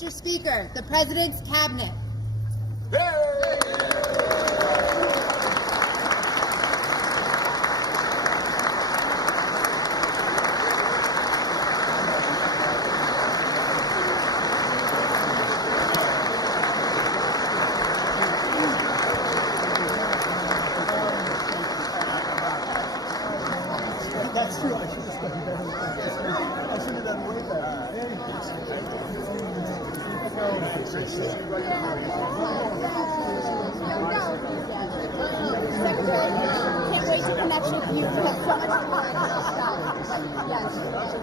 Mr. Speaker, the President's Cabinet. That's true. I should have done way better. There Can't wait to connect with you. That's so much fun. Yes.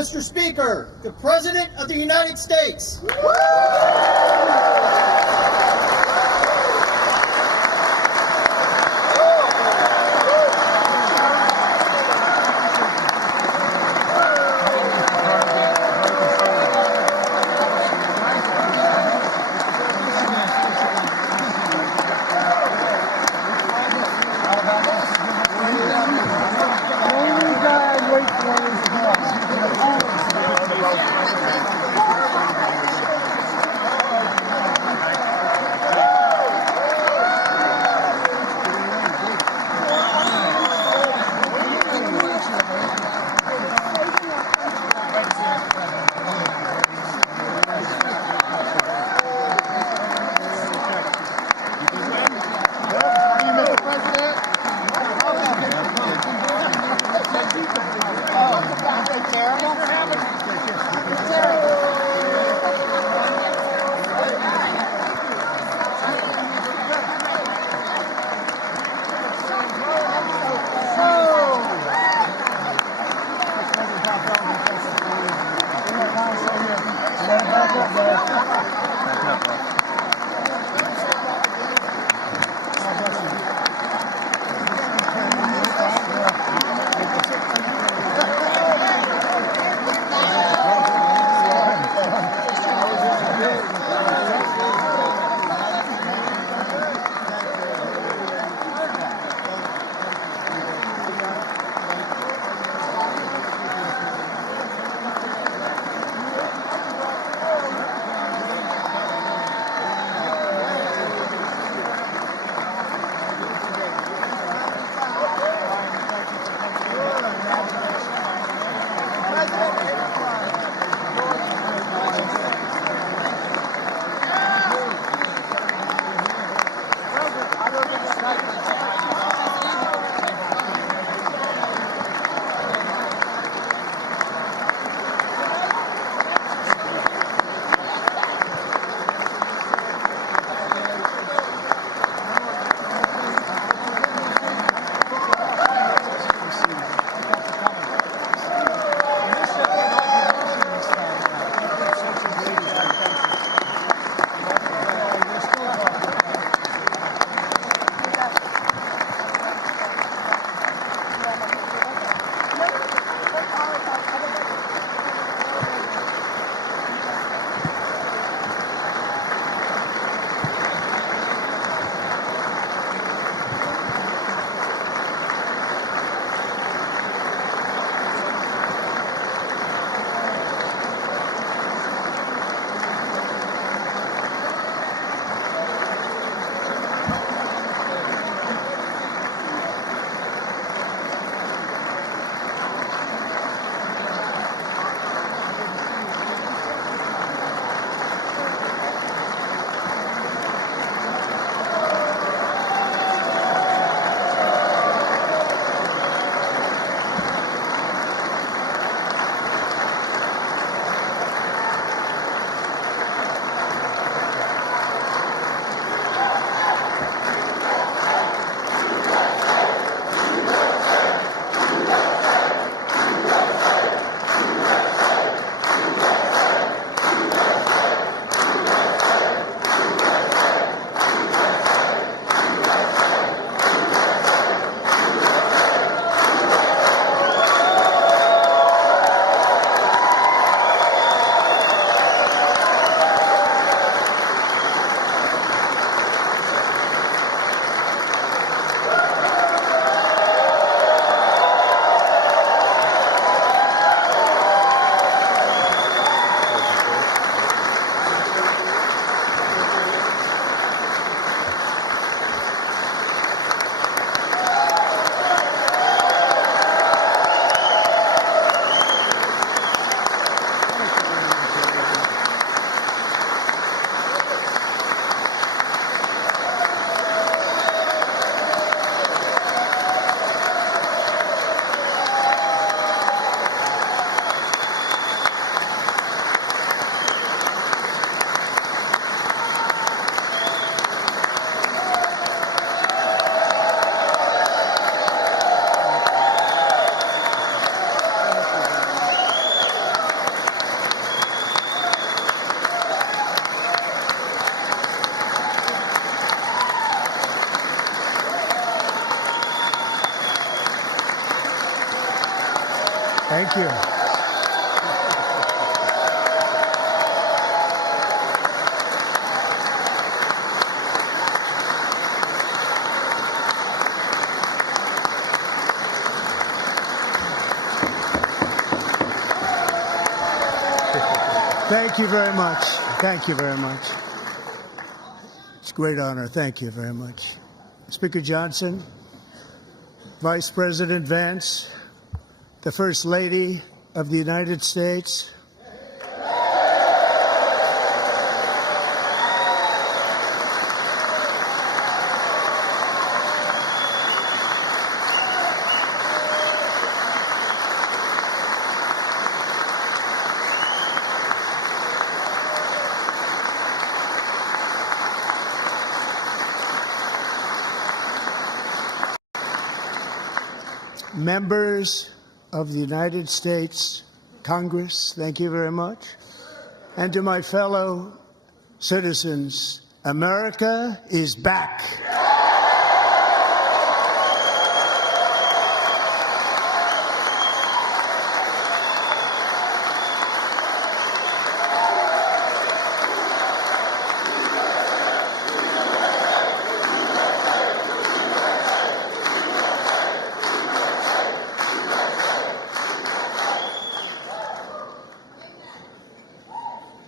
Mr. Speaker, the President of the United States. Thank you. Thank you very much. Thank you very much. It's a great honor. Thank you very much. Speaker Johnson, Vice President Vance, the First Lady of the United States, members of the United States Congress, thank you very much. And to my fellow citizens, America is back.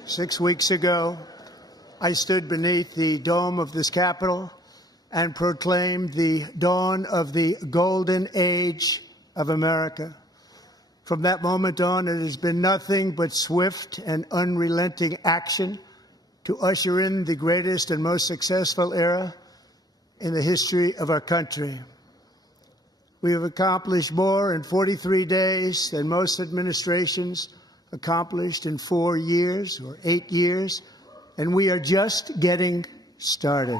6 weeks ago, I stood beneath the dome of this Capitol and proclaimed the dawn of the golden age of America. From that moment on, it has been nothing but swift and unrelenting action to usher in the greatest and most successful era in the history of our country. We have accomplished more in 43 days than most administrations accomplished in 4 years or 8 years, and we are just getting started.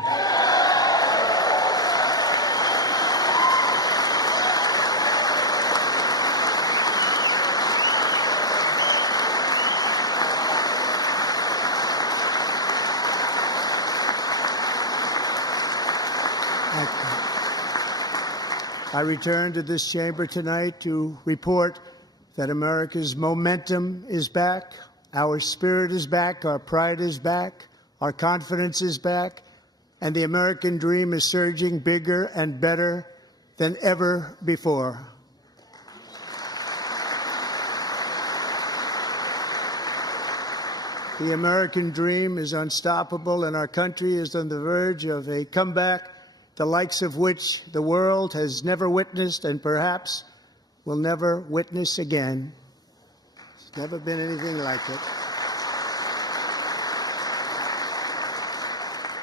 I return to this chamber tonight to report that America's momentum is back, our spirit is back, our pride is back, our confidence is back, and the American dream is surging bigger and better than ever before. The American dream is unstoppable, and our country is on the verge of a comeback, the likes of which the world has never witnessed and perhaps will never witness again. There's never been anything like it.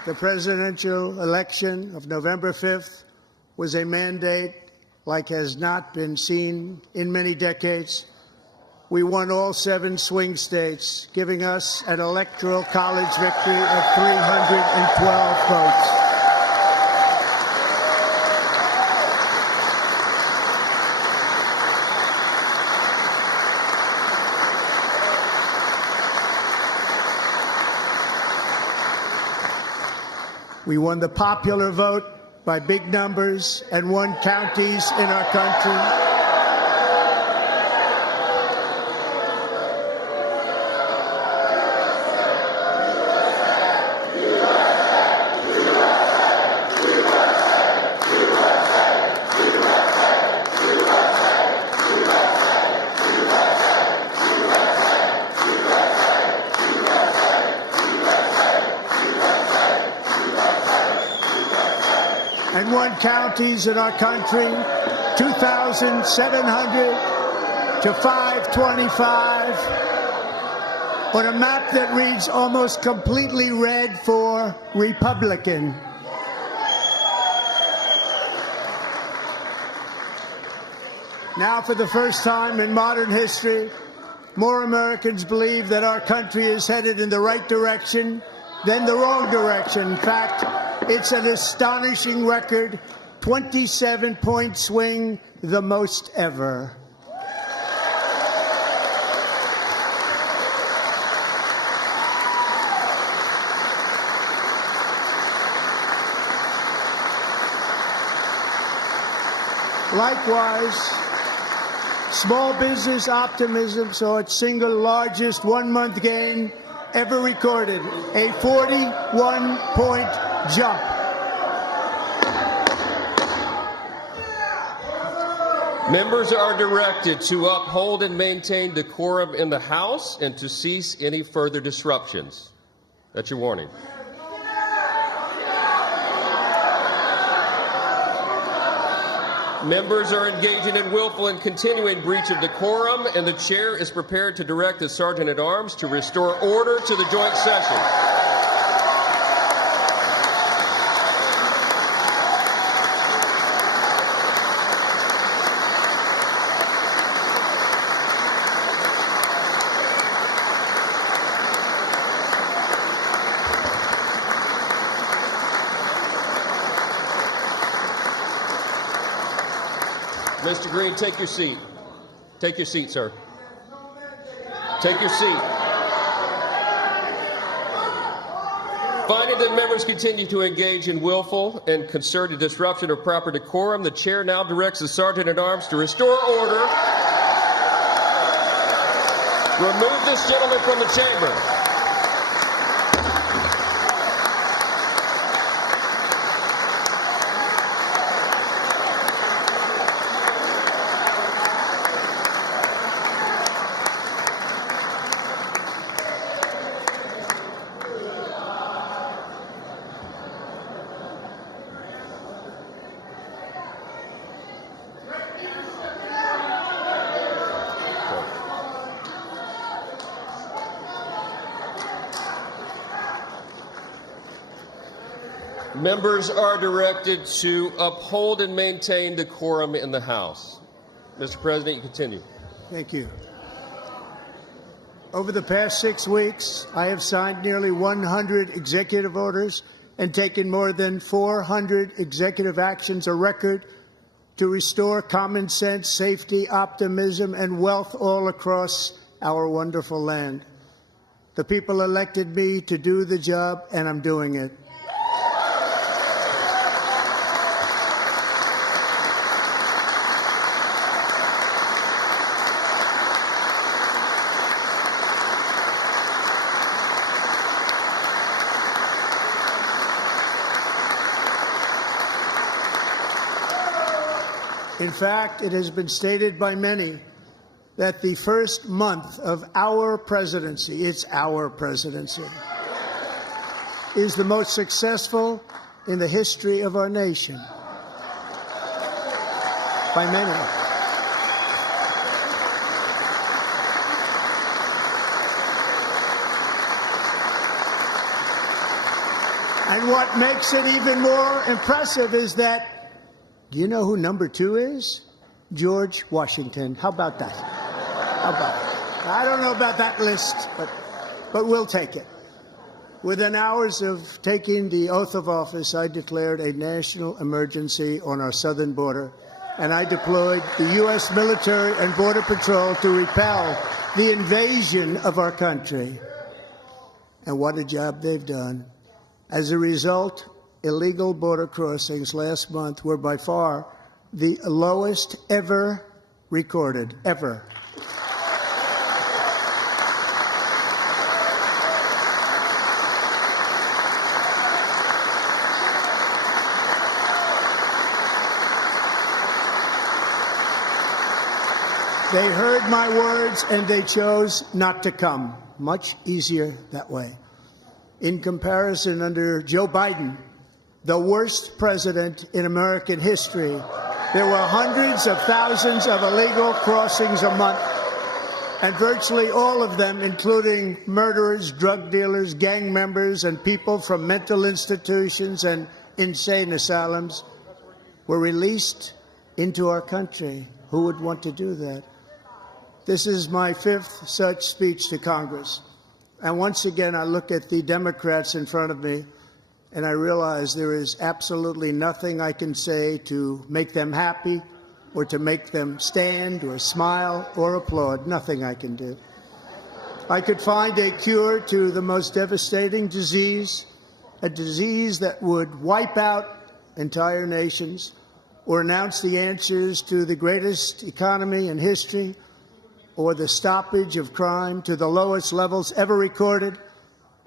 The presidential election of November 5th was a mandate like has not been seen in many decades. We won all 7 swing states, giving us an electoral college victory of 312 votes. We won the popular vote by big numbers and won counties in our country. And won counties in our country, 2,700 to 525, on a map that reads almost completely red for Republican. Now, for the first time in modern history, more Americans believe that our country is headed in the right direction than the wrong direction. In fact, it's an astonishing record, 27-point swing, the most ever. Small business optimism saw its single largest one-month gain ever recorded, a 41-point jump. Members are directed to uphold and maintain decorum in the House and to cease any further disruptions. That's your warning. Members are engaging in willful and continuing breach of decorum, and the chair is prepared to direct the Sergeant-at-Arms to restore order to the joint session. Mr. Green, take your seat. Take your seat, sir. Take your seat. Finding that members continue to engage in willful and concerted disruption of proper decorum, the chair now directs the Sergeant-at-Arms to restore order. Remove this gentleman from the chamber. Members are directed to uphold and maintain decorum in the House. Mr. President, you continue. Thank you. Over the past 6 weeks, I have signed nearly 100 executive orders and taken more than 400 executive actions, a record to restore common sense, safety, optimism, and wealth all across our wonderful land. The people elected me to do the job, and I'm doing it. In fact, it has been stated by many that the first month of our presidency, it's our presidency, is the most successful in the history of our nation. By many. And what makes it even more impressive is that, do you know who number 2 is? George Washington. How about that? How about it? I don't know about that list, but we'll take it. Within hours of taking the oath of office, I declared a national emergency on our southern border, and I deployed the U.S. military and Border Patrol to repel the invasion of our country. And what a job they've done. As a result, illegal border crossings last month were by far the lowest ever recorded, ever. They heard my words and they chose not to come. Much easier that way. In comparison, under Joe Biden, the worst president in American history, there were hundreds of thousands of illegal crossings a month, and virtually all of them, including murderers, drug dealers, gang members, and people from mental institutions and insane asylums, were released into our country. Who would want to do that? This is my 5th such speech to Congress. And once again, I look at the Democrats in front of me, and I realize there is absolutely nothing I can say to make them happy or to make them stand or smile or applaud. Nothing I can do. I could find a cure to the most devastating disease, a disease that would wipe out entire nations, or announce the answers to the greatest economy in history, or the stoppage of crime to the lowest levels ever recorded.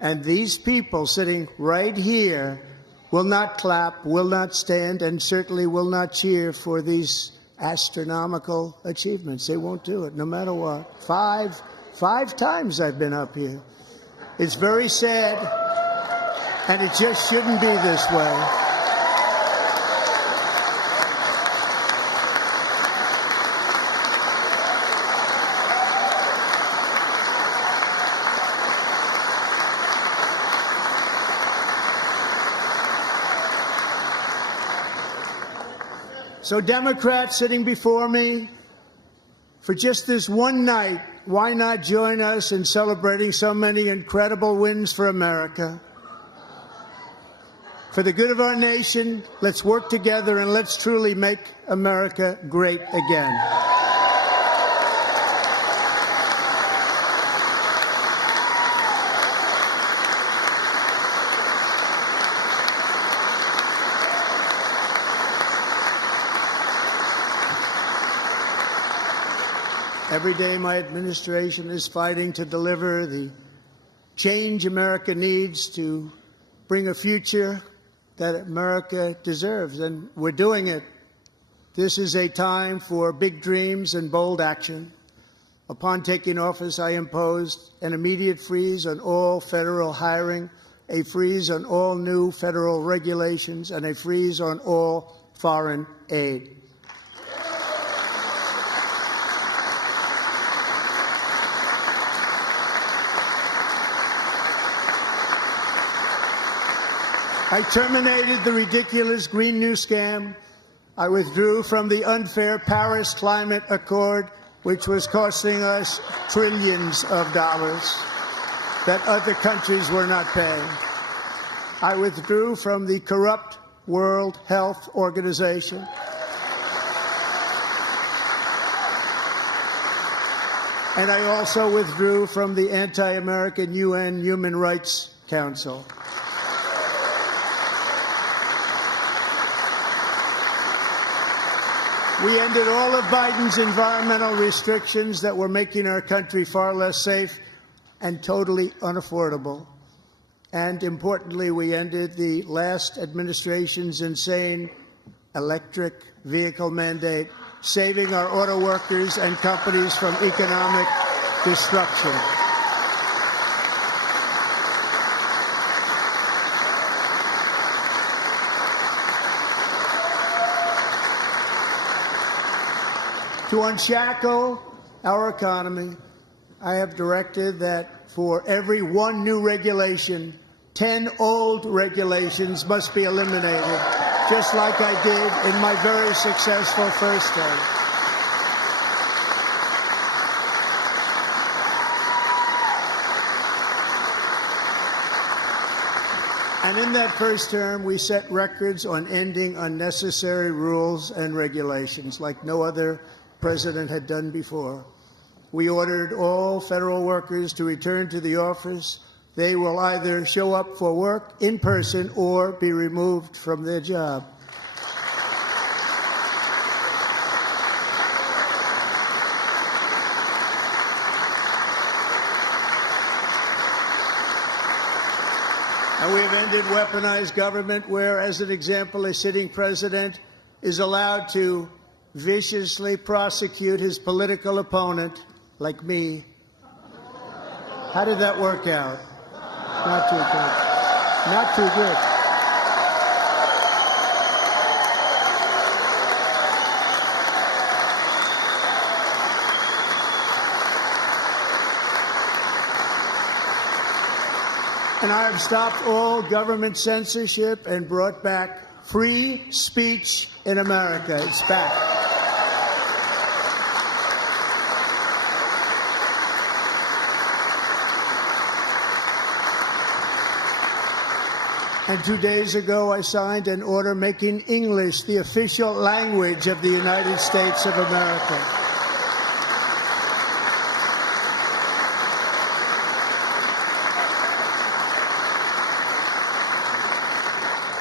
And these people sitting right here will not clap, will not stand, and certainly will not cheer for these astronomical achievements. They won't do it, no matter what. Five times I've been up here. It's very sad, and it just shouldn't be this way. So Democrats sitting before me, for just this one night, why not join us in celebrating so many incredible wins for America? For the good of our nation, let's work together and let's truly make America great again. Every day my administration is fighting to deliver the change America needs to bring a future that America deserves, and we're doing it. This is a time for big dreams and bold action. Upon taking office, I imposed an immediate freeze on all federal hiring, a freeze on all new federal regulations, and a freeze on all foreign aid. I terminated the ridiculous Green New Scam. I withdrew from the unfair Paris Climate Accord, which was costing us trillions of dollars that other countries were not paying. I withdrew from the corrupt World Health Organization. And I also withdrew from the anti-American UN Human Rights Council. We ended all of Biden's environmental restrictions that were making our country far less safe and totally unaffordable. And importantly, we ended the last administration's insane electric vehicle mandate, saving our auto workers and companies from economic destruction. To unshackle our economy, I have directed that for every one new regulation, 10 old regulations must be eliminated, just like I did in my very successful first term. And in that first term, we set records on ending unnecessary rules and regulations like no other president had done before. We ordered all federal workers to return to the office. They will either show up for work in person or be removed from their job. And we have ended weaponized government where, as an example, a sitting president is allowed to viciously prosecute his political opponent, like me. How did that work out? Not too good. Not too good. And I have stopped all government censorship and brought back free speech in America. It's back. And 2 days ago, I signed an order making English the official language of the United States of America.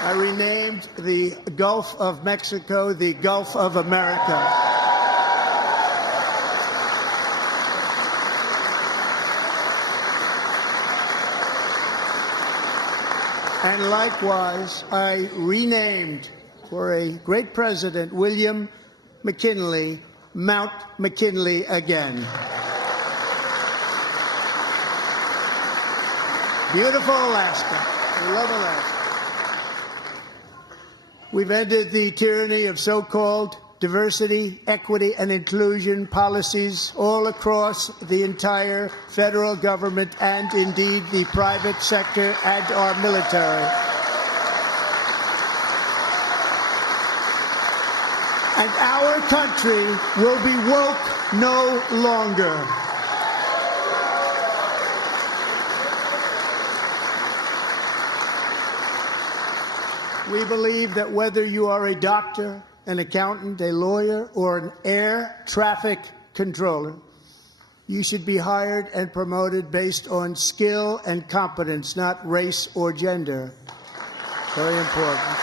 I renamed the Gulf of Mexico the Gulf of America. And likewise, I renamed, for a great president, William McKinley, Mount McKinley again. Beautiful Alaska. We love Alaska. We've ended the tyranny of so-called diversity, equity, and inclusion policies all across the entire federal government and indeed the private sector and our military. And our country will be woke no longer. We believe that whether you are a doctor, an accountant, a lawyer, or an air traffic controller, you should be hired and promoted based on skill and competence, not race or gender. Very important.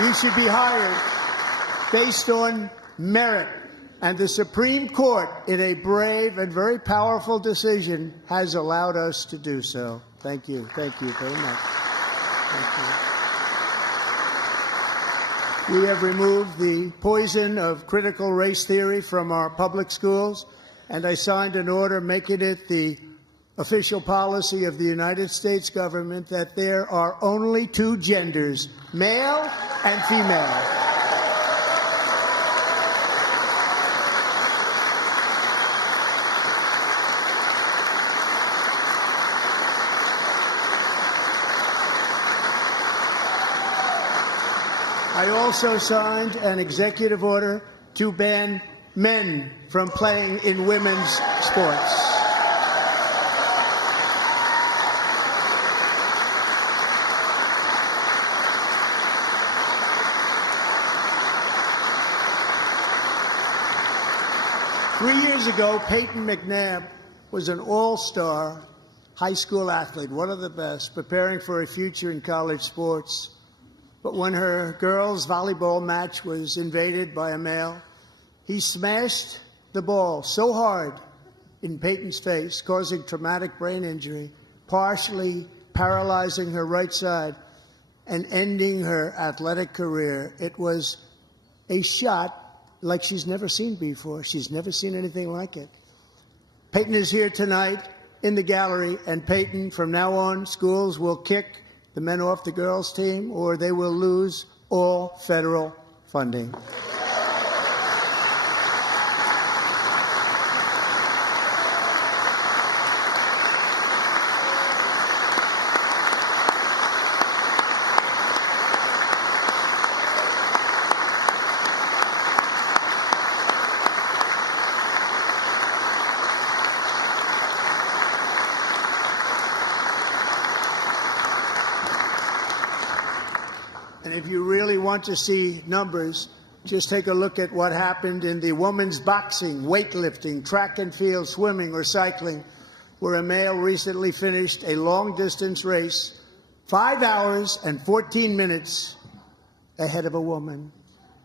You should be hired based on merit. And the Supreme Court, in a brave and very powerful decision, has allowed us to do so. Thank you. Thank you very much. Thank you. We have removed the poison of critical race theory from our public schools, and I signed an order making it the official policy of the United States government that there are only two genders, male and female. I also signed an executive order to ban men from playing in women's sports. Three years ago, Peyton McNabb was an all-star high school athlete, one of the best, preparing for a future in college sports. But when her girls' volleyball match was invaded by a male, he smashed the ball so hard in Peyton's face, causing traumatic brain injury, partially paralyzing her right side and ending her athletic career. It was a shot like she's never seen before. She's never seen anything like it. Peyton is here tonight in the gallery, and Peyton, from now on, schools will kick the men off the girls' team, or they will lose all federal funding. And if you really want to see numbers, just take a look at what happened in the women's boxing, weightlifting, track and field, swimming, or cycling, where a male recently finished a long-distance race 5 hours and 14 minutes ahead of a woman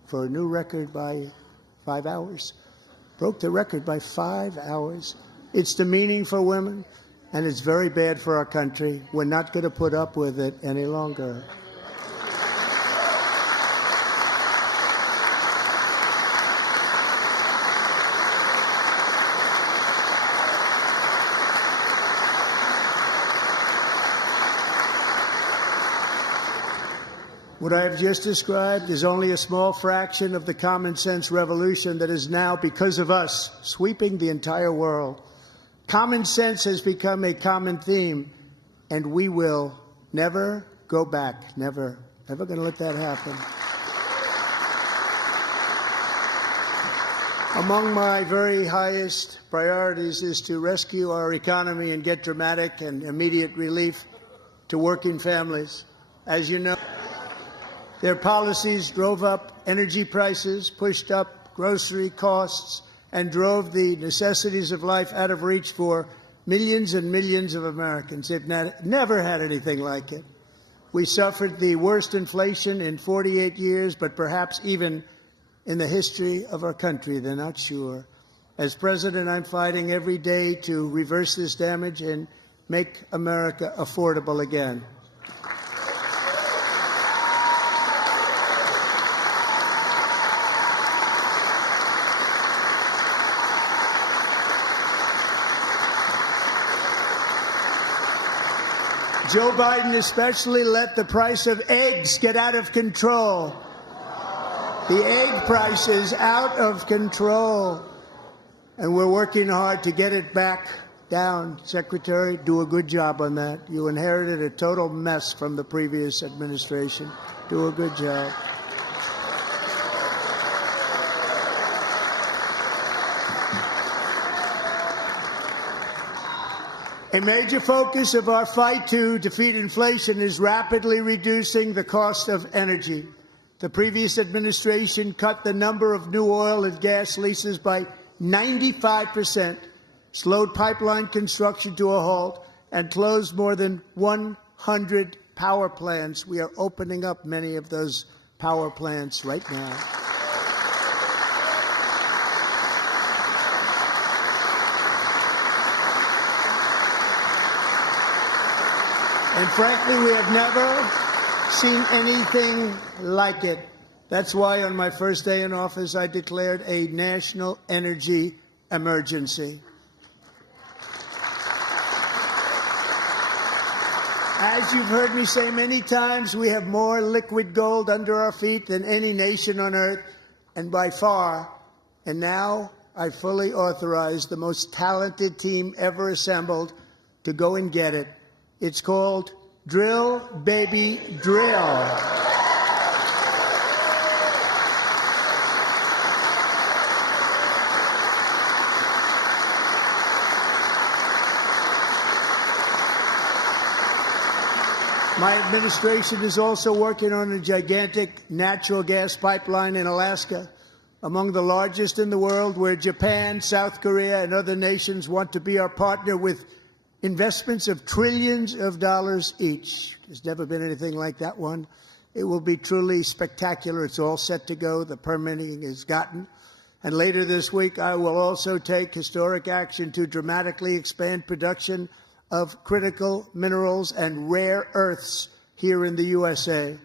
for a new record by 5 hours. Broke the record by 5 hours. It's demeaning for women, and it's very bad for our country. We're not going to put up with it any longer. What I have just described is only a small fraction of the common sense revolution that is now, because of us, sweeping the entire world. Common sense has become a common theme, and we will never go back. Never. Never going to let that happen. Among my very highest priorities is to rescue our economy and get dramatic and immediate relief to working families. As you know, their policies drove up energy prices, pushed up grocery costs, and drove the necessities of life out of reach for millions and millions of Americans. It never had anything like it. We suffered the worst inflation in 48 years, but perhaps even in the history of our country. They're not sure. As president, I'm fighting every day to reverse this damage and make America affordable again. Joe Biden especially let the price of eggs get out of control. The egg price is out of control, and we're working hard to get it back down. Secretary, do a good job on that. You inherited a total mess from the previous administration. Do a good job. A major focus of our fight to defeat inflation is rapidly reducing the cost of energy. The previous administration cut the number of new oil and gas leases by 95%, slowed pipeline construction to a halt, and closed more than 100 power plants. We are opening up many of those power plants right now. And frankly, we have never seen anything like it. That's why on my first day in office, I declared a national energy emergency. As you've heard me say many times, we have more liquid gold under our feet than any nation on earth, and by far. And now I fully authorize the most talented team ever assembled to go and get it. It's called Drill, Baby, Drill. My administration is also working on a gigantic natural gas pipeline in Alaska, among the largest in the world, where Japan, South Korea, and other nations want to be our partner with investments of trillions of dollars each. There's never been anything like that one. It will be truly spectacular. It's all set to go. The permitting is gotten. And later this week, I will also take historic action to dramatically expand production of critical minerals and rare earths here in the USA.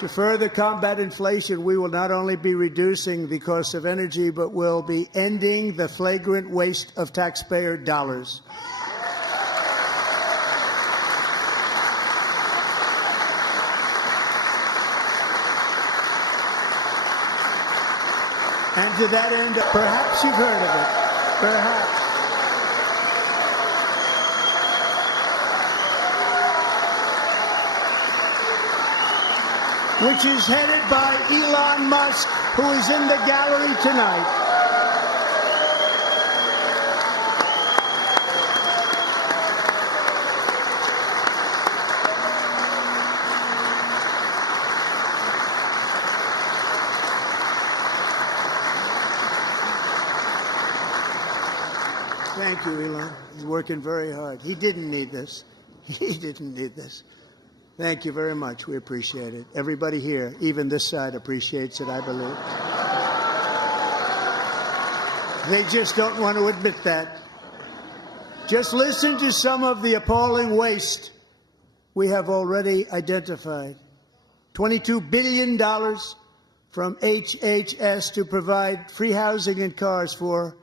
To further combat inflation, we will not only be reducing the cost of energy, but will be ending the flagrant waste of taxpayer dollars. And to that end, perhaps you've heard of it. Perhaps. Which is headed by Elon Musk, who is in the gallery tonight. Thank you, Elon. He's working very hard. He didn't need this. He didn't need this. Thank you very much. We appreciate it. Everybody here, even this side, appreciates it, I believe. They just don't want to admit that. Just listen to some of the appalling waste we have already identified. $22 billion from HHS to provide free housing and cars for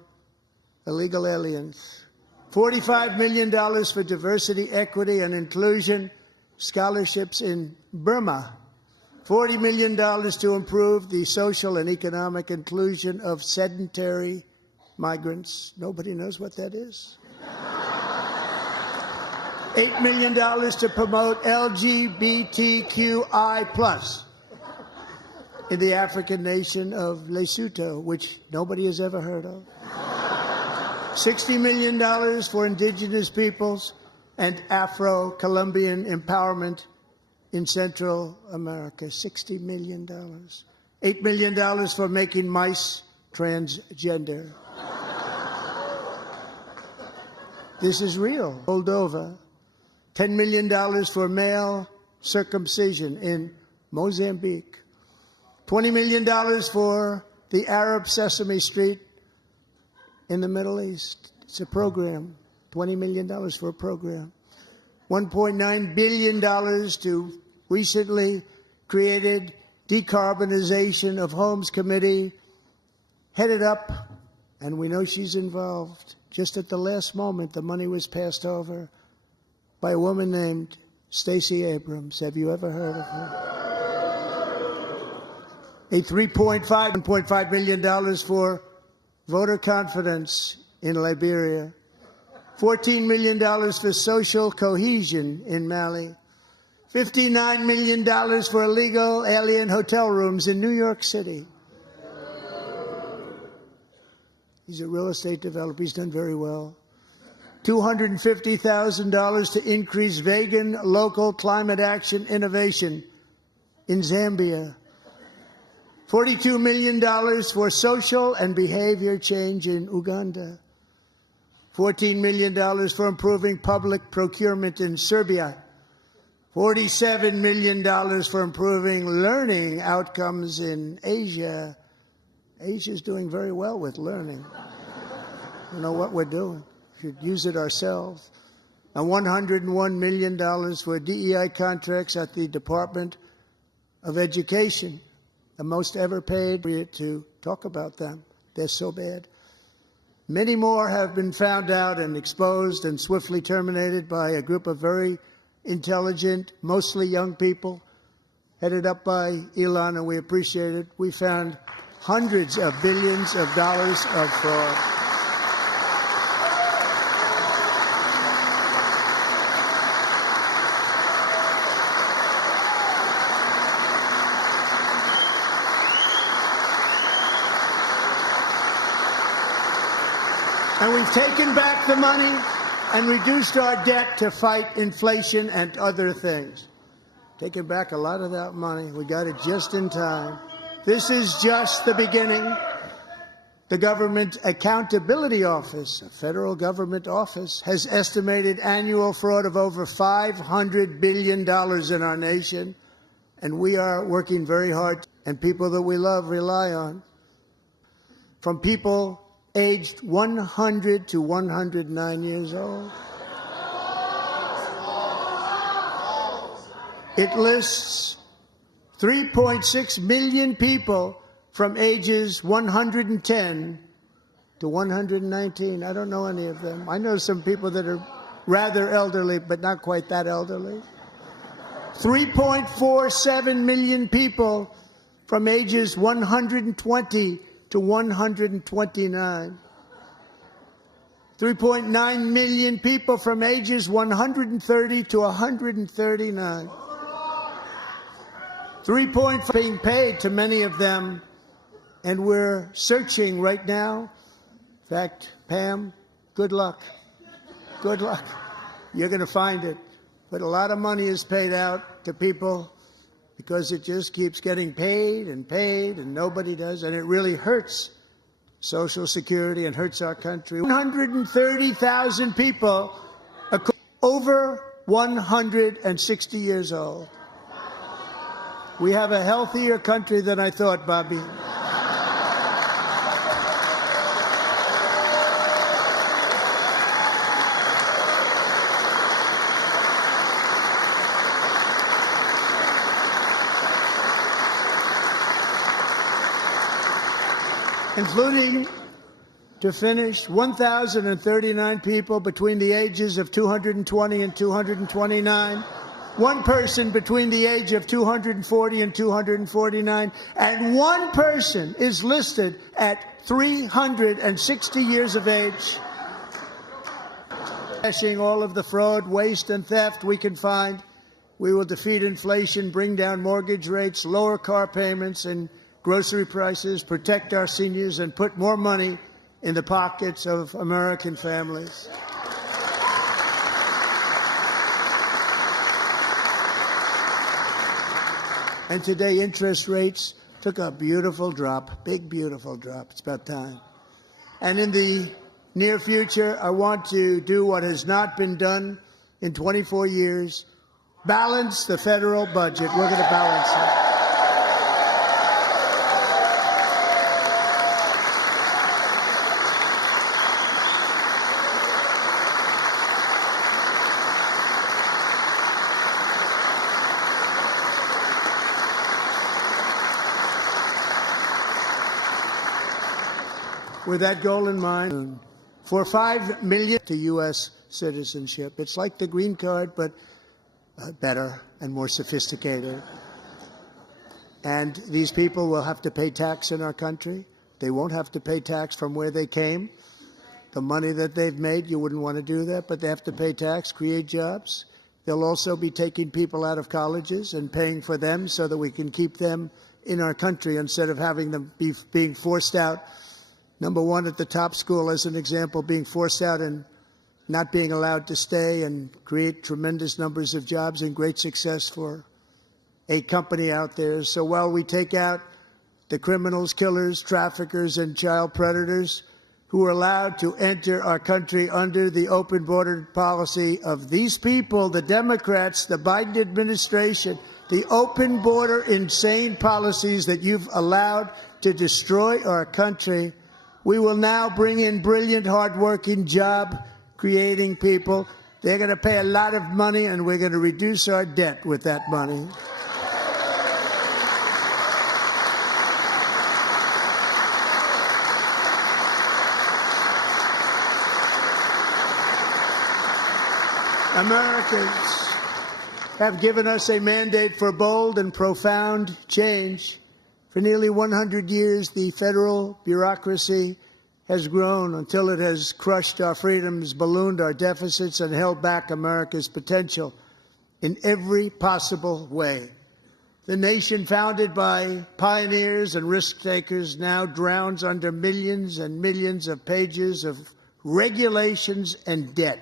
illegal aliens. $45 million for diversity, equity, and inclusion scholarships in Burma. $40 million to improve the social and economic inclusion of sedentary migrants. Nobody knows what that is. $8 million to promote LGBTQI+ in the African nation of Lesotho, which nobody has ever heard of. $60 million for indigenous peoples and Afro-Colombian empowerment in Central America. $60 million. $8 million for making mice transgender. This is real. Moldova. $10 million for male circumcision in Mozambique. $20 million for the Arab Sesame Street in the Middle East. It's a program. $20 million for a program. $1.9 billion to recently created Decarbonization of Homes Committee, headed up, and we know she's involved. Just at the last moment, the money was passed over by a woman named Stacey Abrams. Have you ever heard of her? A $1.5 million for voter confidence in Liberia. $14 million for social cohesion in Mali. $59 million for illegal alien hotel rooms in New York City. He's a real estate developer. He's done very well. $250,000 to increase vegan local climate action innovation in Zambia. $42 million for social and behavior change in Uganda. $14 million for improving public procurement in Serbia. $47 million for improving learning outcomes in Asia. Asia's doing very well with learning. You know what we're doing. We should use it ourselves. And $101 million for DEI contracts at the Department of Education. The most ever paid to talk about them. They're so bad. Many more have been found out and exposed and swiftly terminated by a group of very intelligent, mostly young people, headed up by Elon, and we appreciate it. We found hundreds of billions of dollars of fraud. And we've taken back the money and reduced our debt to fight inflation and other things. Taken back a lot of that money. We got it just in time. This is just the beginning. The Government Accountability Office, a federal government office, has estimated annual fraud of over $500 billion in our nation. And we are working very hard, and people that we love rely on. From people aged 100 to 109 years old. It lists 3.6 million people from ages 110 to 119. I don't know any of them. I know some people that are rather elderly, but not quite that elderly. 3.47 million people from ages 120 to 129. 3.9 million people from ages 130 to 139. 3.5 being paid to many of them, and we're searching right now. In fact, Pam, good luck. Good luck. You're going to find it. But a lot of money is paid out to people because it just keeps getting paid, and nobody does, and it really hurts Social Security and hurts our country. 130,000 people over 160 years old. We have a healthier country than I thought, Bobby. Including, to finish, 1,039 people between the ages of 220 and 229, one person between the age of 240 and 249, and one person is listed at 360 years of age. Slashing all of the fraud, waste, and theft we can find, we will defeat inflation, bring down mortgage rates, lower car payments and grocery prices, protect our seniors, and put more money in the pockets of American families. And today, interest rates took a beautiful drop, big, beautiful drop. It's about time. And in the near future, I want to do what has not been done in 24 years, balance the federal budget. We're going to balance it. With that goal in mind, for 5 million to U.S. citizenship. It's like the green card, but better and more sophisticated. And these people will have to pay tax in our country. They won't have to pay tax from where they came. The money that they've made, you wouldn't want to do that, but they have to pay tax, create jobs. They'll also be taking people out of colleges and paying for them so that we can keep them in our country instead of having them being forced out. Number one, at the top school, as an example, being forced out and not being allowed to stay and create tremendous numbers of jobs and great success for a company out there. So while we take out the criminals, killers, traffickers, and child predators who are allowed to enter our country under the open border policy of these people, the Democrats, the Biden administration, the open border insane policies that you've allowed to destroy our country, we will now bring in brilliant, hardworking, job-creating people. They're going to pay a lot of money, and we're going to reduce our debt with that money. Americans have given us a mandate for bold and profound change. For nearly 100 years, the federal bureaucracy has grown until it has crushed our freedoms, ballooned our deficits, and held back America's potential in every possible way. The nation founded by pioneers and risk-takers now drowns under millions and millions of pages of regulations and debt.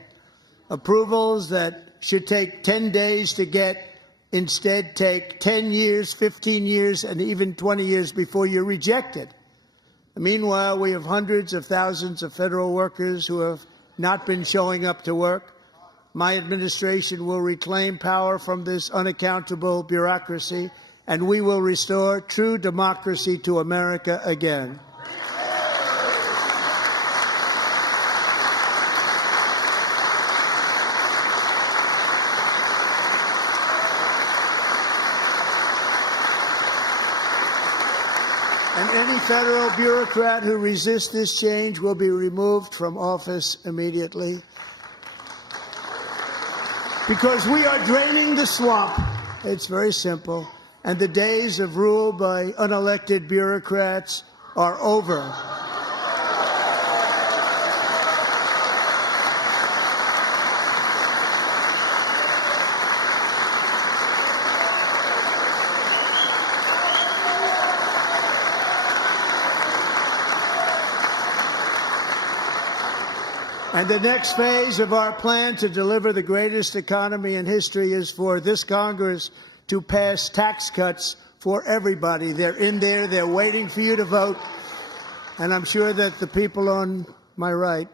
Approvals that should take 10 days to get instead take 10 years, 15 years, and even 20 years before you're rejected. Meanwhile, we have hundreds of thousands of federal workers who have not been showing up to work. My administration will reclaim power from this unaccountable bureaucracy, and we will restore true democracy to America again. And any federal bureaucrat who resists this change will be removed from office immediately. Because we are draining the swamp. It's very simple. And the days of rule by unelected bureaucrats are over. And the next phase of our plan to deliver the greatest economy in history is for this Congress to pass tax cuts for everybody. They're in there. They're waiting for you to vote. And I'm sure that the people on my right,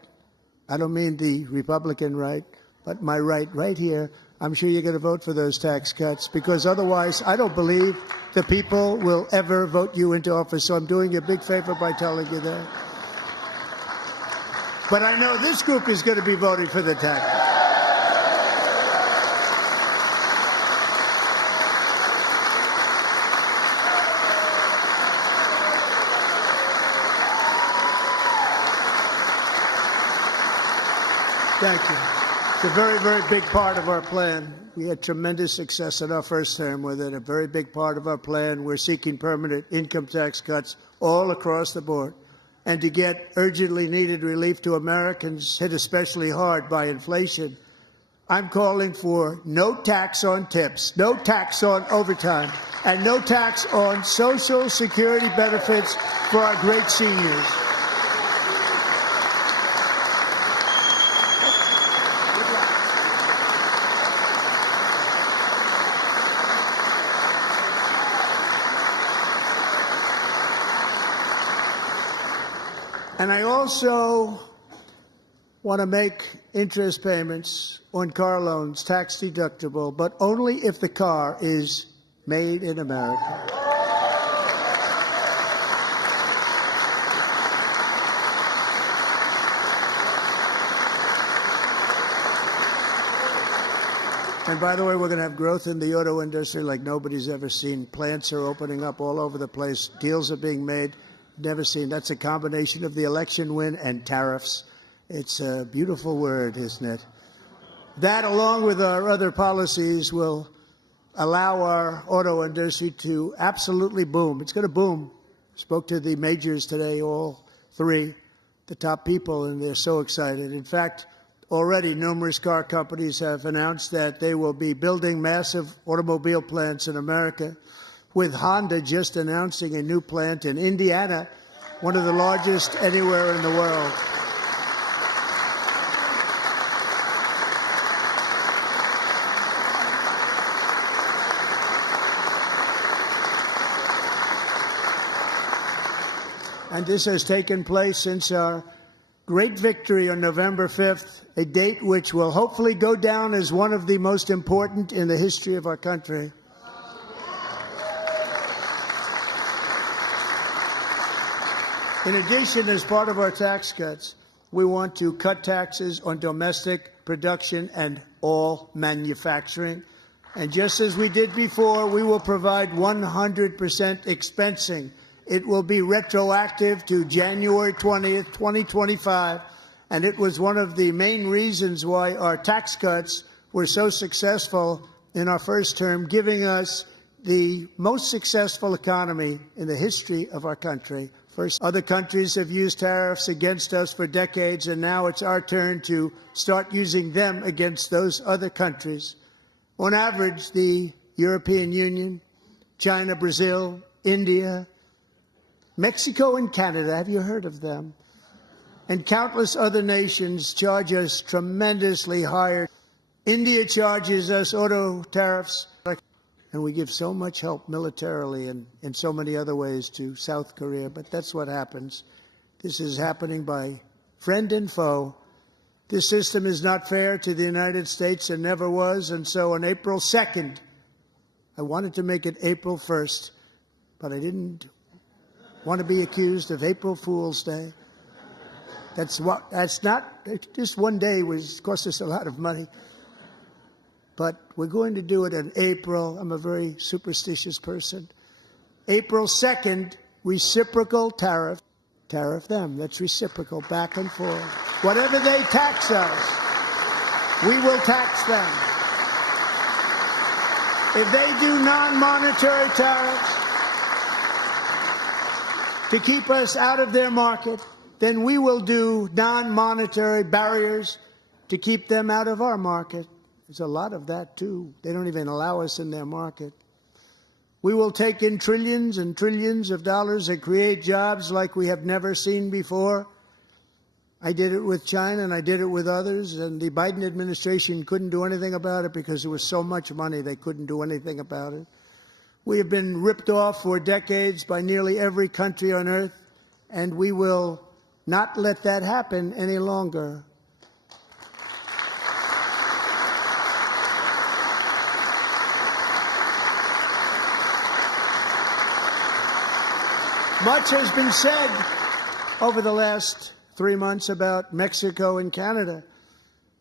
I don't mean the Republican right, but my right here, I'm sure you're going to vote for those tax cuts, because otherwise I don't believe the people will ever vote you into office. So I'm doing you a big favor by telling you that. But I know this group is going to be voting for the tax. Thank you. It's a very, very big part of our plan. We had tremendous success in our first term with it. A very big part of our plan. We're seeking permanent income tax cuts all across the board. And to get urgently needed relief to Americans hit especially hard by inflation, I'm calling for no tax on tips, no tax on overtime, and no tax on Social Security benefits for our great seniors. And I also want to make interest payments on car loans tax deductible, but only if the car is made in America. And by the way, we're going to have growth in the auto industry like nobody's ever seen. Plants are opening up all over the place. Deals are being made. Never seen. That's a combination of the election win and tariffs. It's a beautiful word, isn't it? That, along with our other policies, will allow our auto industry to absolutely boom. It's going to boom. Spoke to the majors today, all three, the top people, and they're so excited. In fact, already numerous car companies have announced that they will be building massive automobile plants in America, with Honda just announcing a new plant in Indiana, one of the largest anywhere in the world. And this has taken place since our great victory on November 5th, a date which will hopefully go down as one of the most important in the history of our country. In addition, as part of our tax cuts, we want to cut taxes on domestic production and all manufacturing. And just as we did before, we will provide 100% expensing. It will be retroactive to January 20th, 2025. And it was one of the main reasons why our tax cuts were so successful in our first term, giving us the most successful economy in the history of our country. First, other countries have used tariffs against us for decades, and now it's our turn to start using them against those other countries. On average, the European Union, China, Brazil, India, Mexico, and Canada, have you heard of them? And countless other nations charge us tremendously higher. India charges us auto tariffs, and we give so much help militarily and in so many other ways to South Korea. But that's what happens. This is happening by friend and foe. This system is not fair to the United States and never was. And so on April 2nd, I wanted to make it April 1st, but I didn't want to be accused of April Fool's Day. That's not, just one day cost us a lot of money. But we're going to do it in April. I'm a very superstitious person. April 2nd, reciprocal tariff. Tariff them. That's reciprocal, back and forth. Whatever they tax us, we will tax them. If they do non-monetary tariffs to keep us out of their market, then we will do non-monetary barriers to keep them out of our market. There's a lot of that, too. They don't even allow us in their market. We will take in trillions and trillions of dollars and create jobs like we have never seen before. I did it with China, and I did it with others, and the Biden administration couldn't do anything about it because there was so much money they couldn't do anything about it. We have been ripped off for decades by nearly every country on earth, and we will not let that happen any longer. Much has been said over the last 3 months about Mexico and Canada,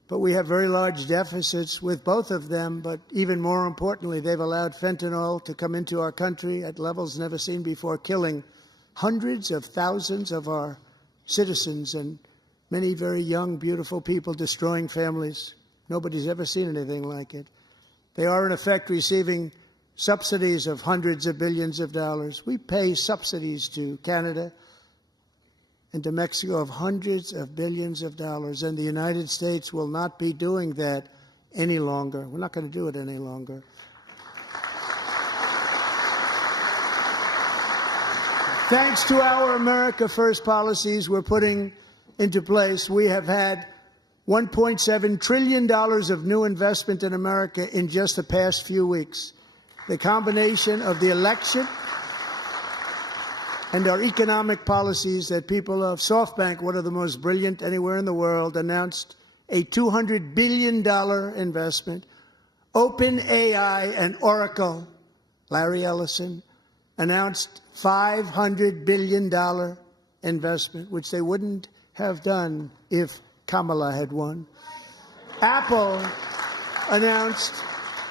but we have very large deficits with both of them. But even more importantly, they've allowed fentanyl to come into our country at levels never seen before, killing hundreds of thousands of our citizens and many very young, beautiful people, destroying families. Nobody's ever seen anything like it. They are, in effect, receiving subsidies of hundreds of billions of dollars. We pay subsidies to Canada and to Mexico of hundreds of billions of dollars, and the United States will not be doing that any longer. We're not going to do it any longer. Thanks to our America First policies we're putting into place, we have had $1.7 trillion of new investment in America in just the past few weeks. The combination of the election and our economic policies that people of SoftBank, one of the most brilliant anywhere in the world, announced a $200 billion investment. OpenAI and Oracle, Larry Ellison, announced $500 billion investment, which they wouldn't have done if Kamala had won. Apple announced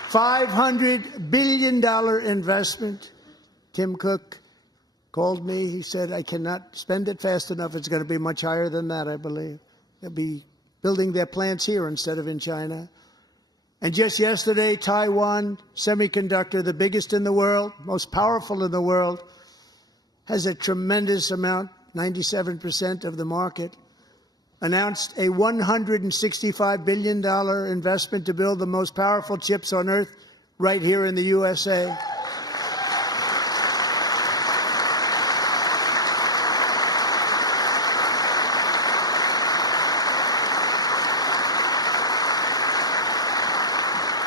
$500 billion investment. Tim Cook called me. He said, I cannot spend it fast enough. It's going to be much higher than that, I believe. They'll be building their plants here instead of in China. And just yesterday, Taiwan Semiconductor, the biggest in the world, most powerful in the world, has a tremendous amount, 97% of the market, announced a $165 billion investment to build the most powerful chips on earth right here in the USA.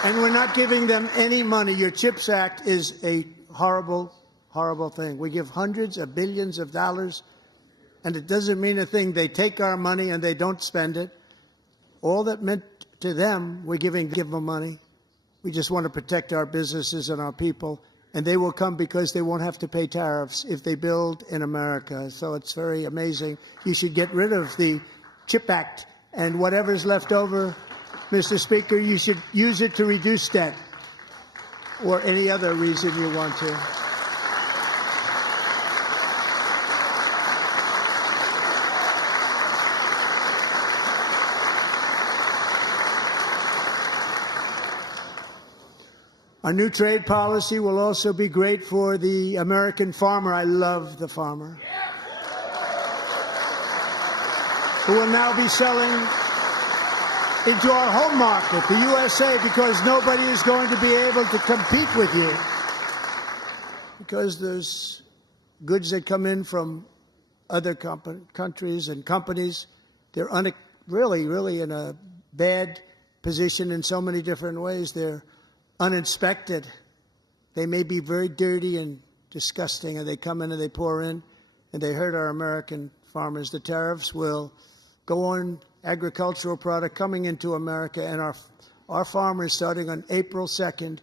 And we're not giving them any money. Your CHIPS Act is a horrible, horrible thing. We give hundreds of billions of dollars, and it doesn't mean a thing. They take our money and they don't spend it. All that meant to them, we give them money. We just want to protect our businesses and our people, and they will come because they won't have to pay tariffs if they build in America. So it's very amazing. You should get rid of the CHIP Act, and whatever's left over, Mr. Speaker, you should use it to reduce debt or any other reason you want to. Our new trade policy will also be great for the American farmer. I love the farmer, who will now be selling into our home market, the USA, because nobody is going to be able to compete with you. Because there's goods that come in from other countries and companies. They're really in a bad position in so many different ways. They're uninspected. They may be very dirty and disgusting, and they come in and they pour in, and they hurt our American farmers. The tariffs will go on agricultural product coming into America, and our farmers, starting on April 2nd,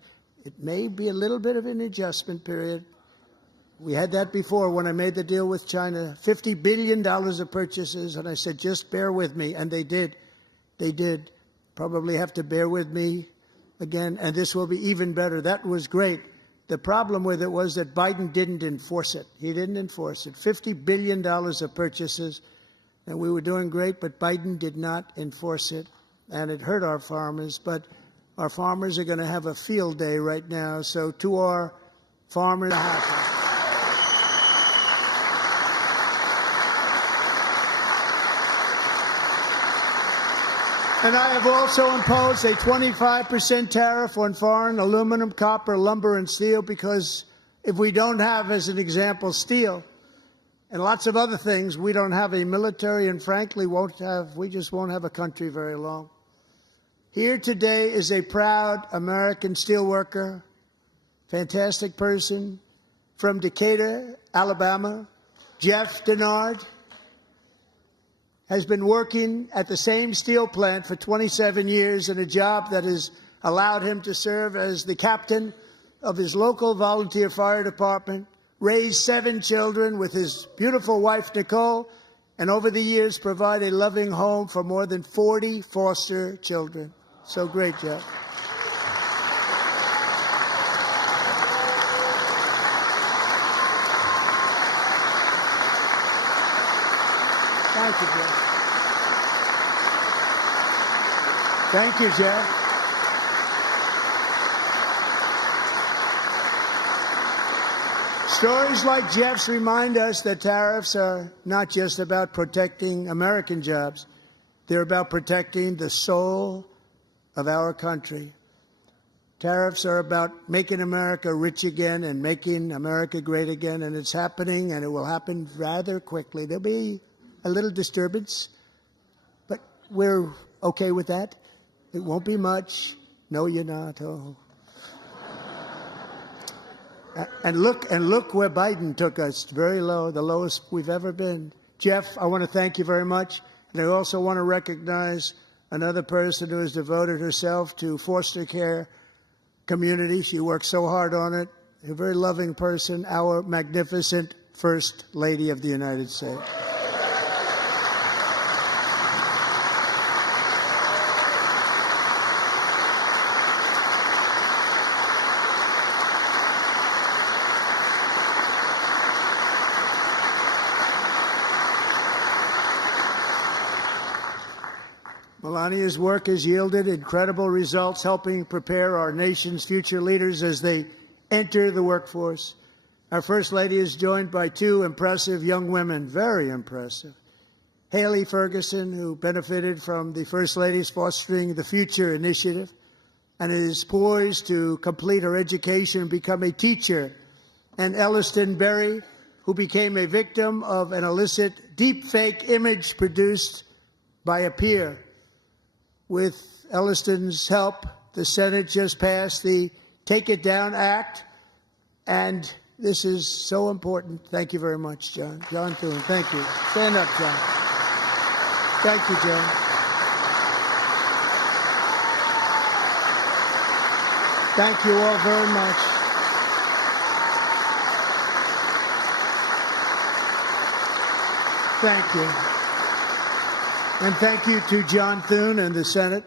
it may be a little bit of an adjustment period. We had that before when I made the deal with China, $50 billion of purchases, and I said, just bear with me, and they did. They did. Probably have to bear with me again, and this will be even better. That was great. The problem with it was that Biden didn't enforce it. He didn't enforce it. $50 billion of purchases. And we were doing great, but Biden did not enforce it, and it hurt our farmers. But our farmers are going to have a field day right now. So to our farmers, and I have also imposed a 25% tariff on foreign aluminum, copper, lumber, and steel, because if we don't have, as an example, steel, and lots of other things, we don't have a military, and frankly, we just won't have a country very long. Here today is a proud American steelworker, fantastic person from Decatur, Alabama. Jeff Denard has been working at the same steel plant for 27 years in a job that has allowed him to serve as the captain of his local volunteer fire department, raised 7 children with his beautiful wife, Nicole, and over the years provide a loving home for more than 40 foster children. So great, Jeff. Thank you, Jeff. Thank you, Jeff. Stories like Jeff's remind us that tariffs are not just about protecting American jobs. They're about protecting the soul of our country. Tariffs are about making America rich again and making America great again, and it's happening, and it will happen rather quickly. There'll be a little disturbance, but we're okay with that. It won't be much. No, you're not. Oh. And look where Biden took us, very low, the lowest we've ever been. Jeff, I want to thank you very much. And I also want to recognize another person who has devoted herself to foster care community. She worked so hard on it. A very loving person, our magnificent First Lady of the United States. Melania's work has yielded incredible results, helping prepare our nation's future leaders as they enter the workforce. Our First Lady is joined by two impressive young women, very impressive. Haley Ferguson, who benefited from the First Lady's Fostering the Future initiative and is poised to complete her education and become a teacher. And Elliston Berry, who became a victim of an illicit deepfake image produced by a peer. With Elliston's help, the Senate just passed the Take It Down Act, and this is so important. Thank you very much, John. John Thune, thank you. Stand up, John. Thank you, John. Thank you all very much. Thank you. And thank you to John Thune and the Senate.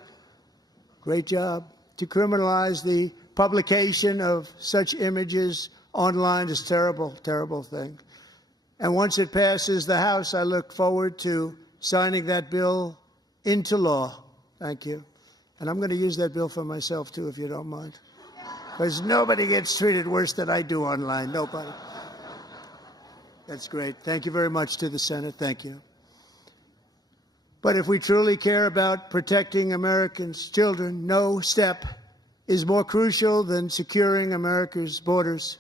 Great job. To criminalize the publication of such images online is terrible, terrible thing. And once it passes the House, I look forward to signing that bill into law. Thank you. And I'm going to use that bill for myself, too, if you don't mind. Because nobody gets treated worse than I do online. Nobody. That's great. Thank you very much to the Senate. Thank you. But if we truly care about protecting Americans' children, no step is more crucial than securing America's borders.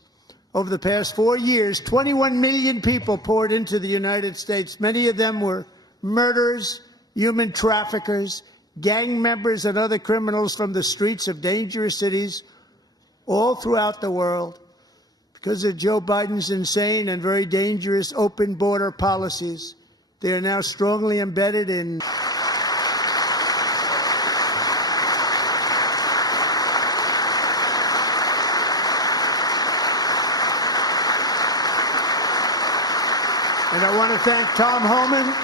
Over the past 4 years, 21 million people poured into the United States. Many of them were murderers, human traffickers, gang members, and other criminals from the streets of dangerous cities all throughout the world. Because of Joe Biden's insane and very dangerous open border policies, they are now strongly embedded in and I want to thank Tom Homan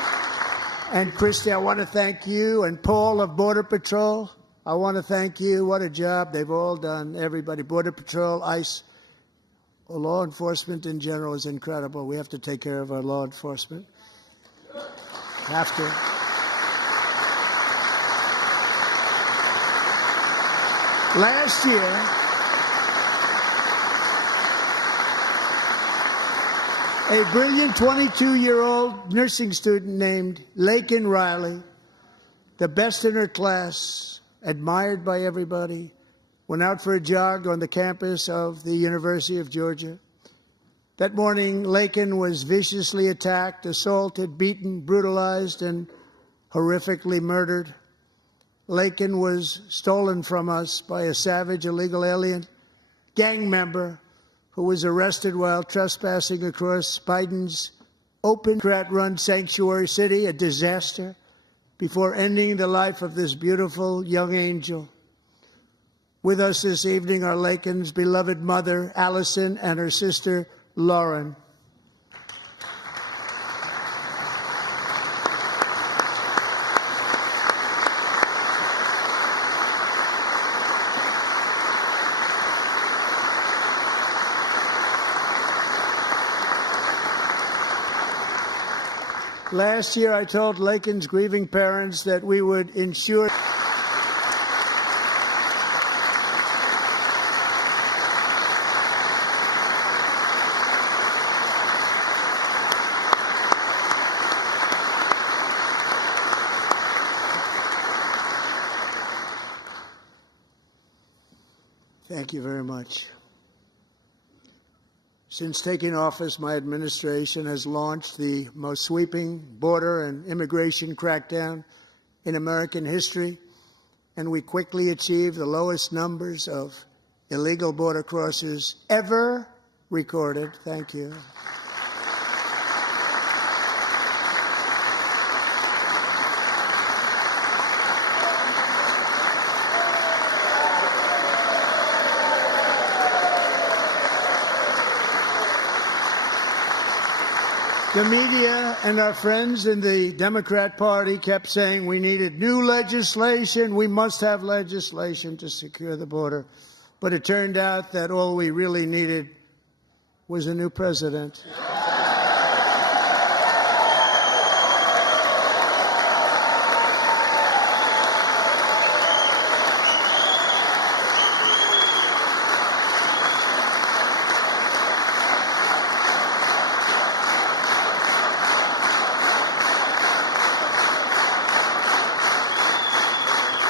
and Christy. I want to thank you and Paul of Border Patrol. I want to thank you. What a job they've all done. Everybody, Border Patrol, ICE, law enforcement in general is incredible. We have to take care of our law enforcement. Have to. Last year, a brilliant 22-year-old nursing student named Laken Riley, the best in her class, admired by everybody, went out for a jog on the campus of the University of Georgia. That morning, Laken was viciously attacked, assaulted, beaten, brutalized, and horrifically murdered. Laken was stolen from us by a savage illegal alien gang member who was arrested while trespassing across Biden's open, Democrat-run sanctuary city, a disaster, before ending the life of this beautiful young angel. With us this evening are Laken's beloved mother, Allison, and her sister, Lauren. Last year, I told Laken's grieving parents that we would ensure Thank you very much. Since taking office, my administration has launched the most sweeping border and immigration crackdown in American history, and we quickly achieved the lowest numbers of illegal border crossers ever recorded. Thank you. The media and our friends in the Democrat Party kept saying we needed new legislation. We must have legislation to secure the border. But it turned out that all we really needed was a new president.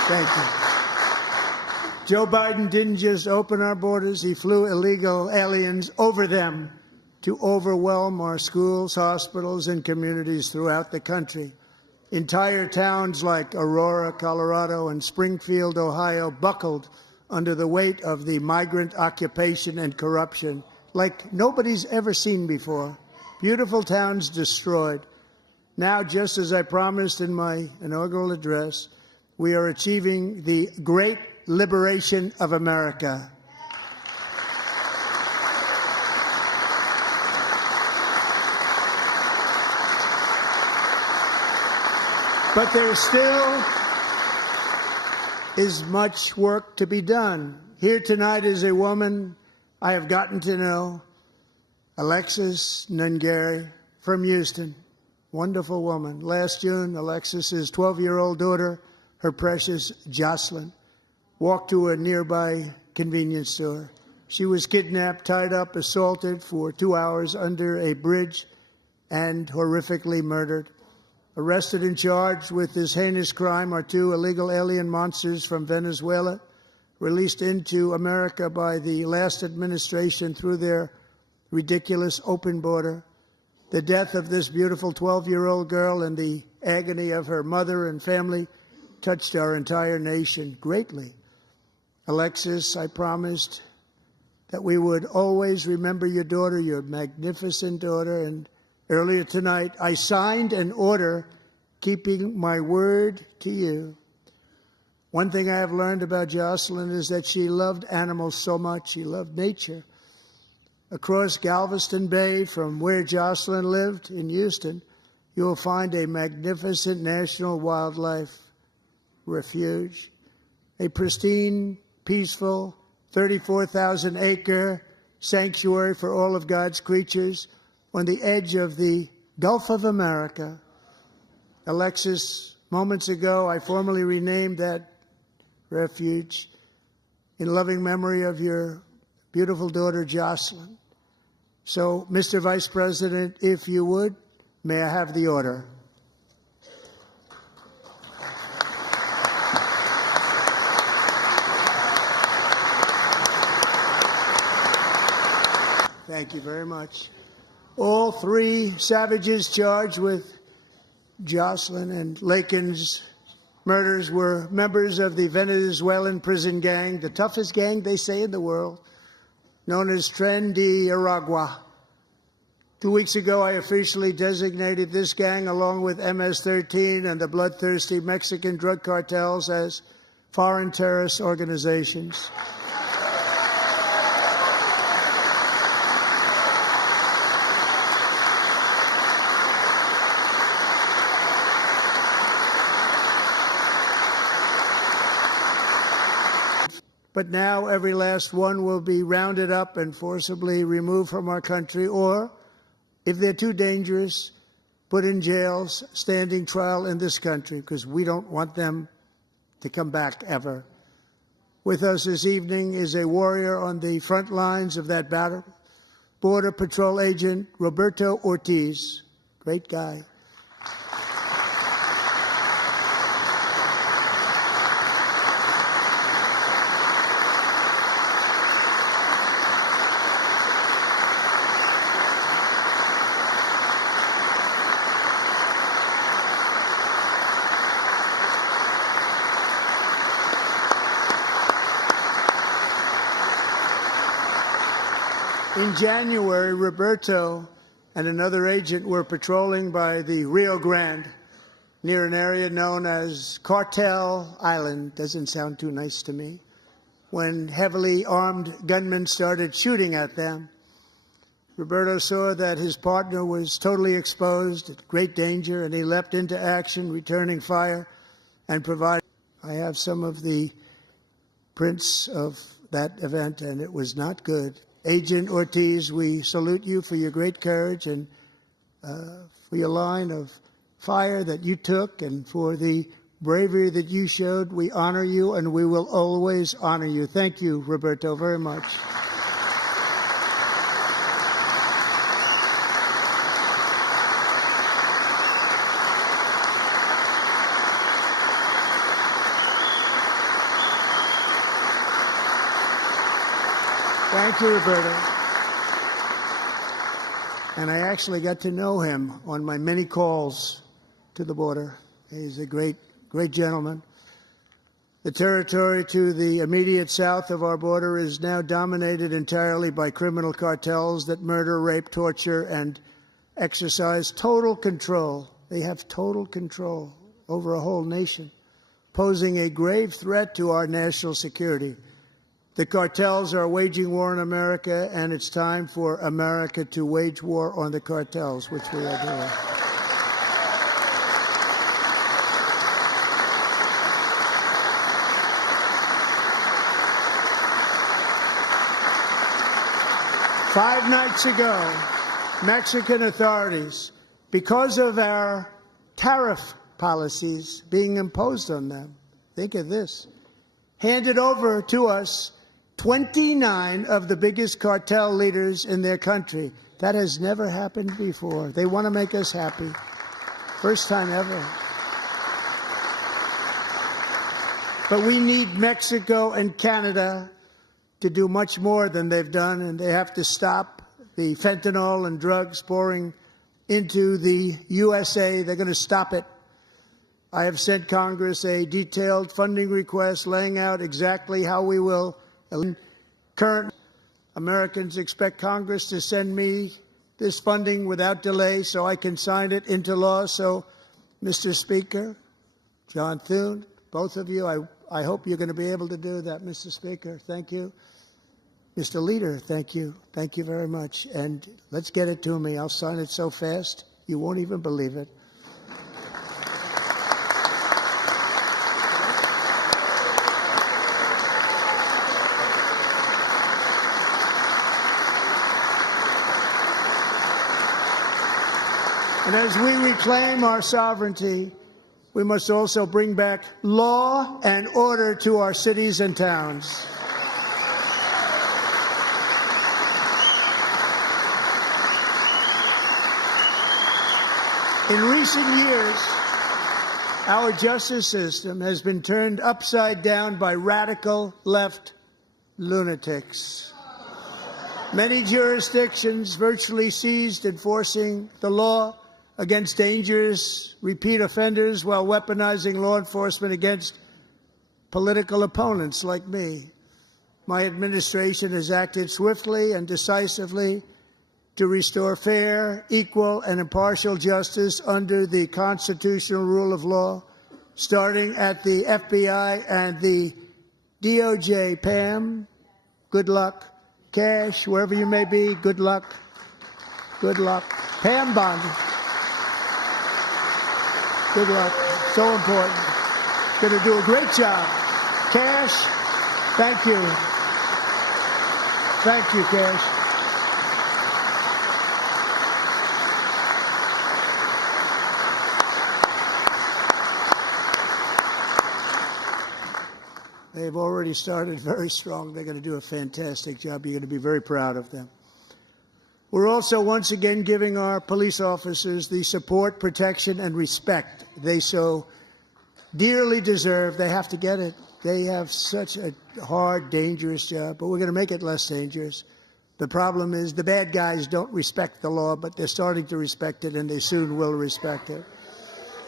Thank you. Joe Biden didn't just open our borders, he flew illegal aliens over them to overwhelm our schools, hospitals, and communities throughout the country. Entire towns like Aurora, Colorado, and Springfield, Ohio, buckled under the weight of the migrant occupation and corruption like nobody's ever seen before. Beautiful towns destroyed. Now, just as I promised in my inaugural address, we are achieving the great liberation of America. But there still is much work to be done. Here tonight is a woman I have gotten to know, Alexis Nungari from Houston. Wonderful woman. Last June, Alexis's 12-year-old daughter, her precious Jocelyn, walked to a nearby convenience store. She was kidnapped, tied up, assaulted for 2 hours under a bridge, and horrifically murdered. Arrested and charged with this heinous crime are 2 illegal alien monsters from Venezuela, released into America by the last administration through their ridiculous open border. The death of this beautiful 12-year-old girl and the agony of her mother and family touched our entire nation greatly. Alexis, I promised that we would always remember your daughter, your magnificent daughter, and earlier tonight I signed an order keeping my word to you. One thing I have learned about Jocelyn is that she loved animals so much. She loved nature. Across Galveston Bay, from where Jocelyn lived in Houston, you will find a magnificent national wildlife refuge, a pristine, peaceful, 34,000-acre sanctuary for all of God's creatures on the edge of the Gulf of America. Alexis, moments ago, I formally renamed that refuge in loving memory of your beautiful daughter, Jocelyn. So, Mr. Vice President, if you would, may I have the order? Thank you very much. All 3 savages charged with Jocelyn and Lakin's murders were members of the Venezuelan prison gang, the toughest gang, they say, in the world, known as Tren de Aragua. 2 weeks ago, I officially designated this gang, along with MS-13 and the bloodthirsty Mexican drug cartels, as foreign terrorist organizations. But now every last one will be rounded up and forcibly removed from our country, or, if they're too dangerous, put in jails, standing trial in this country, because we don't want them to come back ever. With us this evening is a warrior on the front lines of that battle, Border Patrol Agent Roberto Ortiz. Great guy. In January, Roberto and another agent were patrolling by the Rio Grande near an area known as Cartel Island. Doesn't sound too nice to me. When heavily armed gunmen started shooting at them, Roberto saw that his partner was totally exposed, at great danger, and he leapt into action, returning fire and providing. I have some of the prints of that event, and it was not good. Agent Ortiz, we salute you for your great courage and for your line of fire that you took and for the bravery that you showed. We honor you, and we will always honor you. Thank you, Roberto, very much. Thank you, Roberto. And I actually got to know him on my many calls to the border. He's a great gentleman. The territory to the immediate south of our border is now dominated entirely by criminal cartels that murder, rape, torture, and exercise total control. They have total control over a whole nation, posing a grave threat to our national security. The cartels are waging war in America, and it's time for America to wage war on the cartels, which we are doing. Five nights ago, Mexican authorities, because of our tariff policies being imposed on them, think of this, handed over to us 29 of the biggest cartel leaders in their country. That has never happened before. They want to make us happy. First time ever. But we need Mexico and Canada to do much more than they've done, and they have to stop the fentanyl and drugs pouring into the USA. They're going to stop it. I have sent Congress a detailed funding request laying out exactly how we will. Current Americans expect Congress to send me this funding without delay so I can sign it into law. So, Mr. Speaker, John Thune, both of you, I hope you're going to be able to do that, Mr. Speaker. Thank you. Mr. Leader, thank you. Thank you very much. And let's get it to me. I'll sign it so fast, you won't even believe it. And as we reclaim our sovereignty, we must also bring back law and order to our cities and towns. In recent years, our justice system has been turned upside down by radical left lunatics. Many jurisdictions virtually ceased enforcing the law against dangerous repeat offenders while weaponizing law enforcement against political opponents like me. My administration has acted swiftly and decisively to restore fair, equal, and impartial justice under the constitutional rule of law, starting at the FBI and the DOJ. Pam, good luck. Cash, wherever you may be, good luck. Good luck. Pam Bondi. Good luck. So important. Going to do a great job. Cash, thank you. Thank you, Cash. They've already started very strong. They're going to do a fantastic job. You're going to be very proud of them. We're also once again giving our police officers the support, protection, and respect they so dearly deserve. They have to get it. They have such a hard, dangerous job, but we're going to make it less dangerous. The problem is the bad guys don't respect the law, but they're starting to respect it, and they soon will respect it.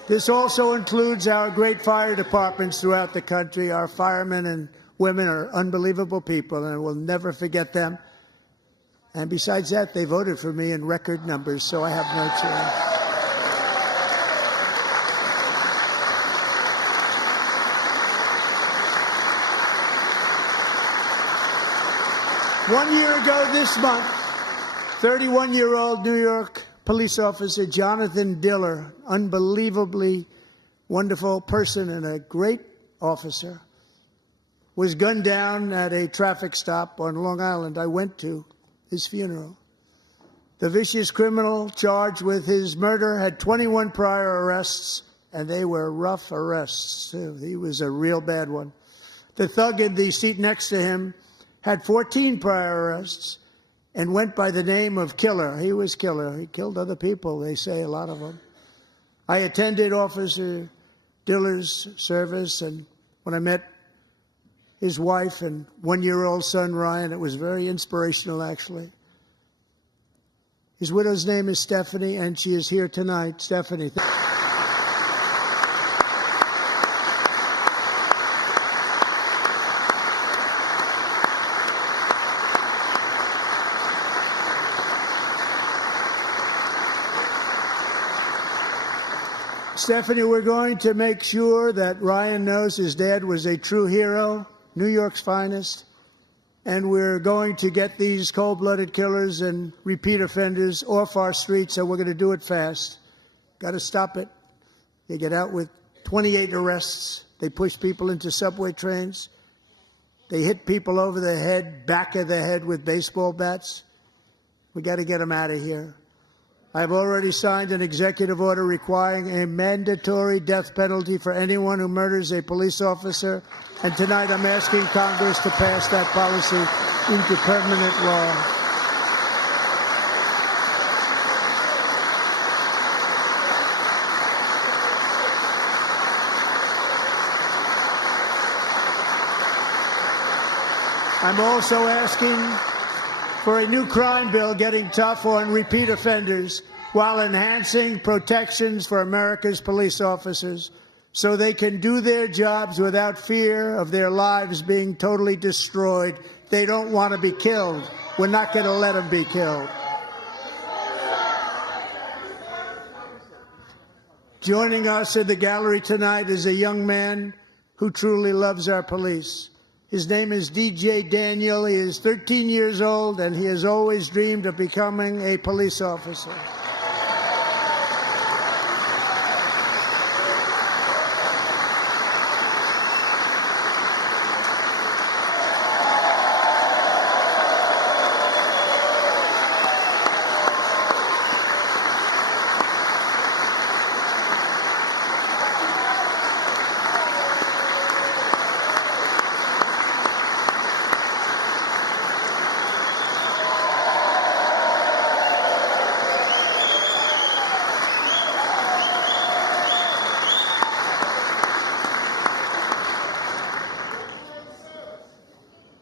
This also includes our great fire departments throughout the country. Our firemen and women are unbelievable people, and we'll never forget them. And besides that, they voted for me in record numbers, so I have no choice. One year ago this month, 31-year-old New York police officer Jonathan Diller, unbelievably wonderful person and a great officer, was gunned down at a traffic stop on Long Island. I went to his funeral. The vicious criminal charged with his murder had 21 prior arrests, and they were rough arrests, too. He was a real bad one. The thug in the seat next to him had 14 prior arrests and went by the name of Killer. He was Killer. He killed other people, they say, a lot of them. I attended Officer Diller's service, and when I met his wife and one-year-old son, Ryan, it was very inspirational, actually. His widow's name is Stephanie, and she is here tonight. Stephanie. Stephanie, we're going to make sure that Ryan knows his dad was a true hero, New York's finest, and we're going to get these cold-blooded killers and repeat offenders off our streets, and we're going to do it fast. Got to stop it. They get out with 28 arrests. They push people into subway trains. They hit people over the head, back of the head with baseball bats. We got to get them out of here. I've already signed an executive order requiring a mandatory death penalty for anyone who murders a police officer, and tonight I'm asking Congress to pass that policy into permanent law. I'm also asking for a new crime bill getting tough on repeat offenders while enhancing protections for America's police officers so they can do their jobs without fear of their lives being totally destroyed. They don't want to be killed. We're not going to let them be killed. Joining us in the gallery tonight is a young man who truly loves our police. His name is DJ Daniel. He is 13 years old, and he has always dreamed of becoming a police officer.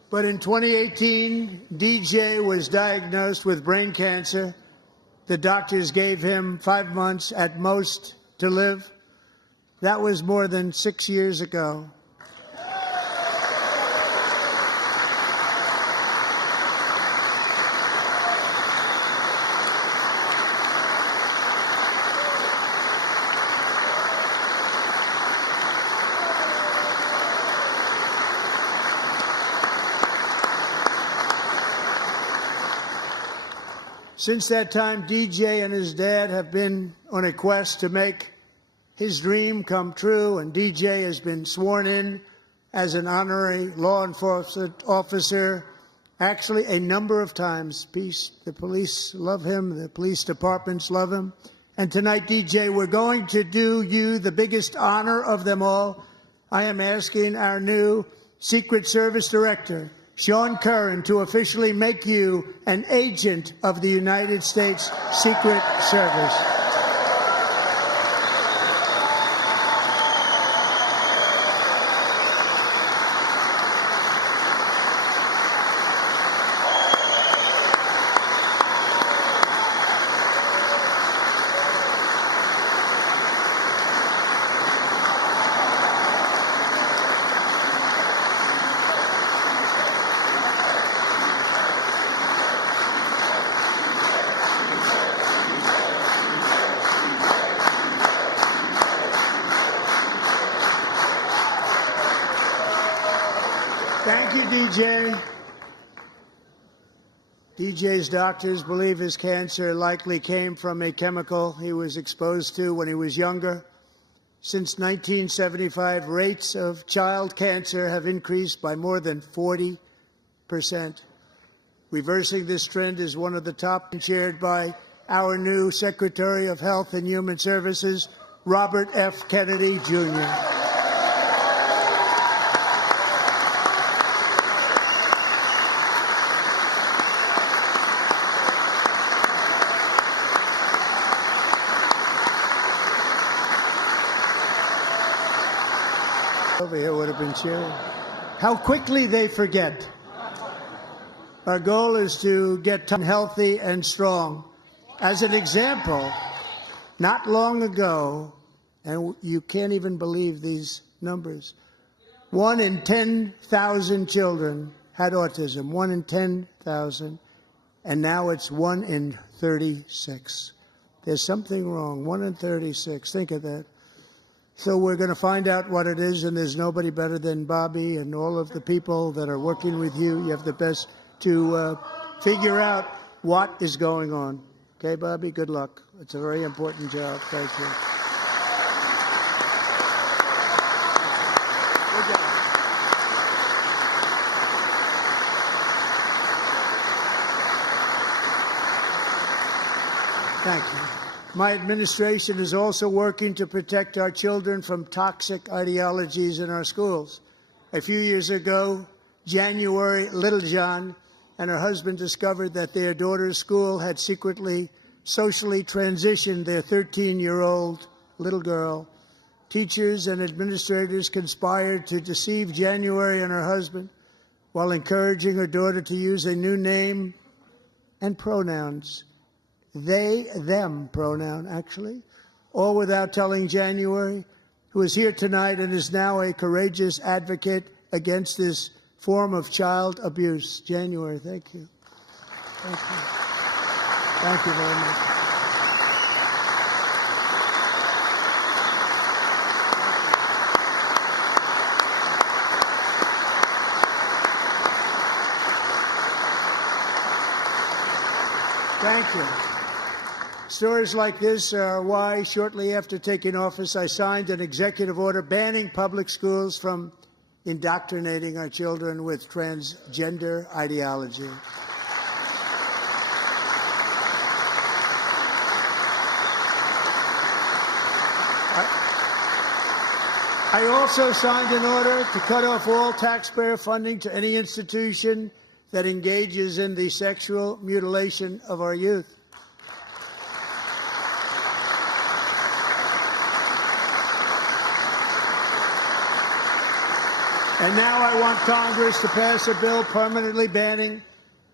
But in 2018, DJ was diagnosed with brain cancer. The doctors gave him 5 months at most to live. That was more than 6 years ago. Since that time, DJ and his dad have been on a quest to make his dream come true, and DJ has been sworn in as an honorary law enforcement officer, actually a number of times. The police love him, the police departments love him. And tonight, DJ, we're going to do you the biggest honor of them all. I am asking our new Secret Service Director, Sean Curran, to officially make you an agent of the United States Secret Service. you, DJ. DJ's doctors believe his cancer likely came from a chemical he was exposed to when he was younger. Since 1975, rates of child cancer have increased by more than 40%. Reversing this trend is one of the top, chaired by our new Secretary of Health and Human Services, Robert F. Kennedy, Jr. Over here would have been cheering. How quickly they forget. Our goal is to get healthy and strong. As an example, not long ago, and you can't even believe these numbers, 1 in 10,000 children had autism, 1 in 10,000, and now it's 1 in 36. There's something wrong, 1 in 36. Think of that. So we're going to find out what it is, and there's nobody better than Bobby and all of the people that are working with you. You have the best to figure out what is going on. Okay, Bobby? Good luck. It's a very important job. Thank you. Good job. Thank you. My administration is also working to protect our children from toxic ideologies in our schools. A few years ago, January Littlejohn and her husband discovered that their daughter's school had secretly socially transitioned their 13-year-old little girl. Teachers and administrators conspired to deceive January and her husband while encouraging her daughter to use a new name and pronouns. They, them pronoun, actually, all without telling January, who is here tonight and is now a courageous advocate against this form of child abuse. January, thank you. Thank you. Thank you very much. Thank you. Stories like this are why, shortly after taking office, I signed an executive order banning public schools from indoctrinating our children with transgender ideology. I also signed an order to cut off all taxpayer funding to any institution that engages in the sexual mutilation of our youth. And now I want Congress to pass a bill permanently banning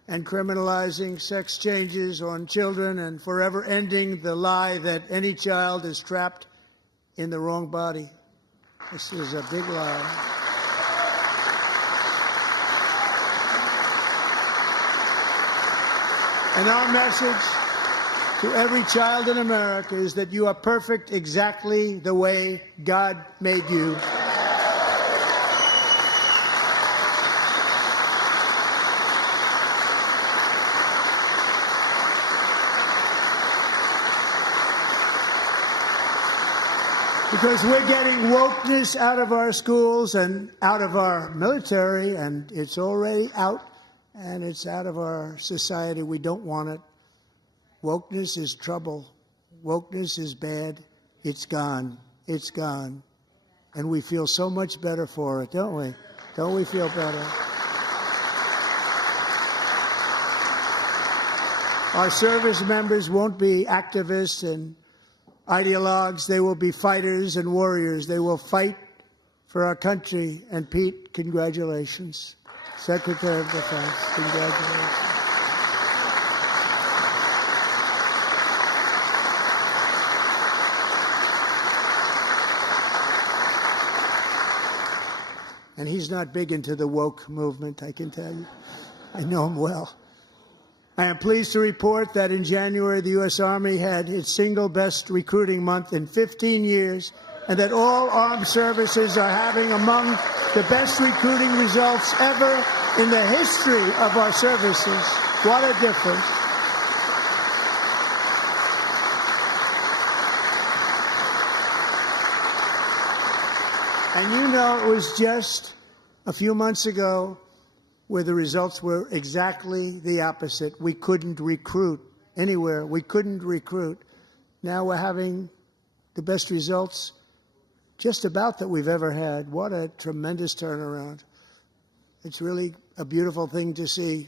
and criminalizing sex changes on children and forever ending the lie that any child is trapped in the wrong body. This is a big lie. And our message to every child in America is that you are perfect exactly the way God made you. Because we're getting wokeness out of our schools and out of our military, and it's already out, and it's out of our society. We don't want it. Wokeness is trouble. Wokeness is bad. It's gone. It's gone. And we feel so much better for it, don't we? Don't we feel better? Our service members won't be activists and ideologues. They will be fighters and warriors. They will fight for our country. And Pete, congratulations. Secretary of Defense, congratulations. And he's not big into the woke movement, I can tell you. I know him well. I am pleased to report that in January, the U.S. Army had its single best recruiting month in 15 years, and that all armed services are having among the best recruiting results ever in the history of our services. What a difference. And you know, it was just a few months ago where the results were exactly the opposite. We couldn't recruit anywhere. We couldn't recruit. Now we're having the best results just about that we've ever had. What a tremendous turnaround. It's really a beautiful thing to see.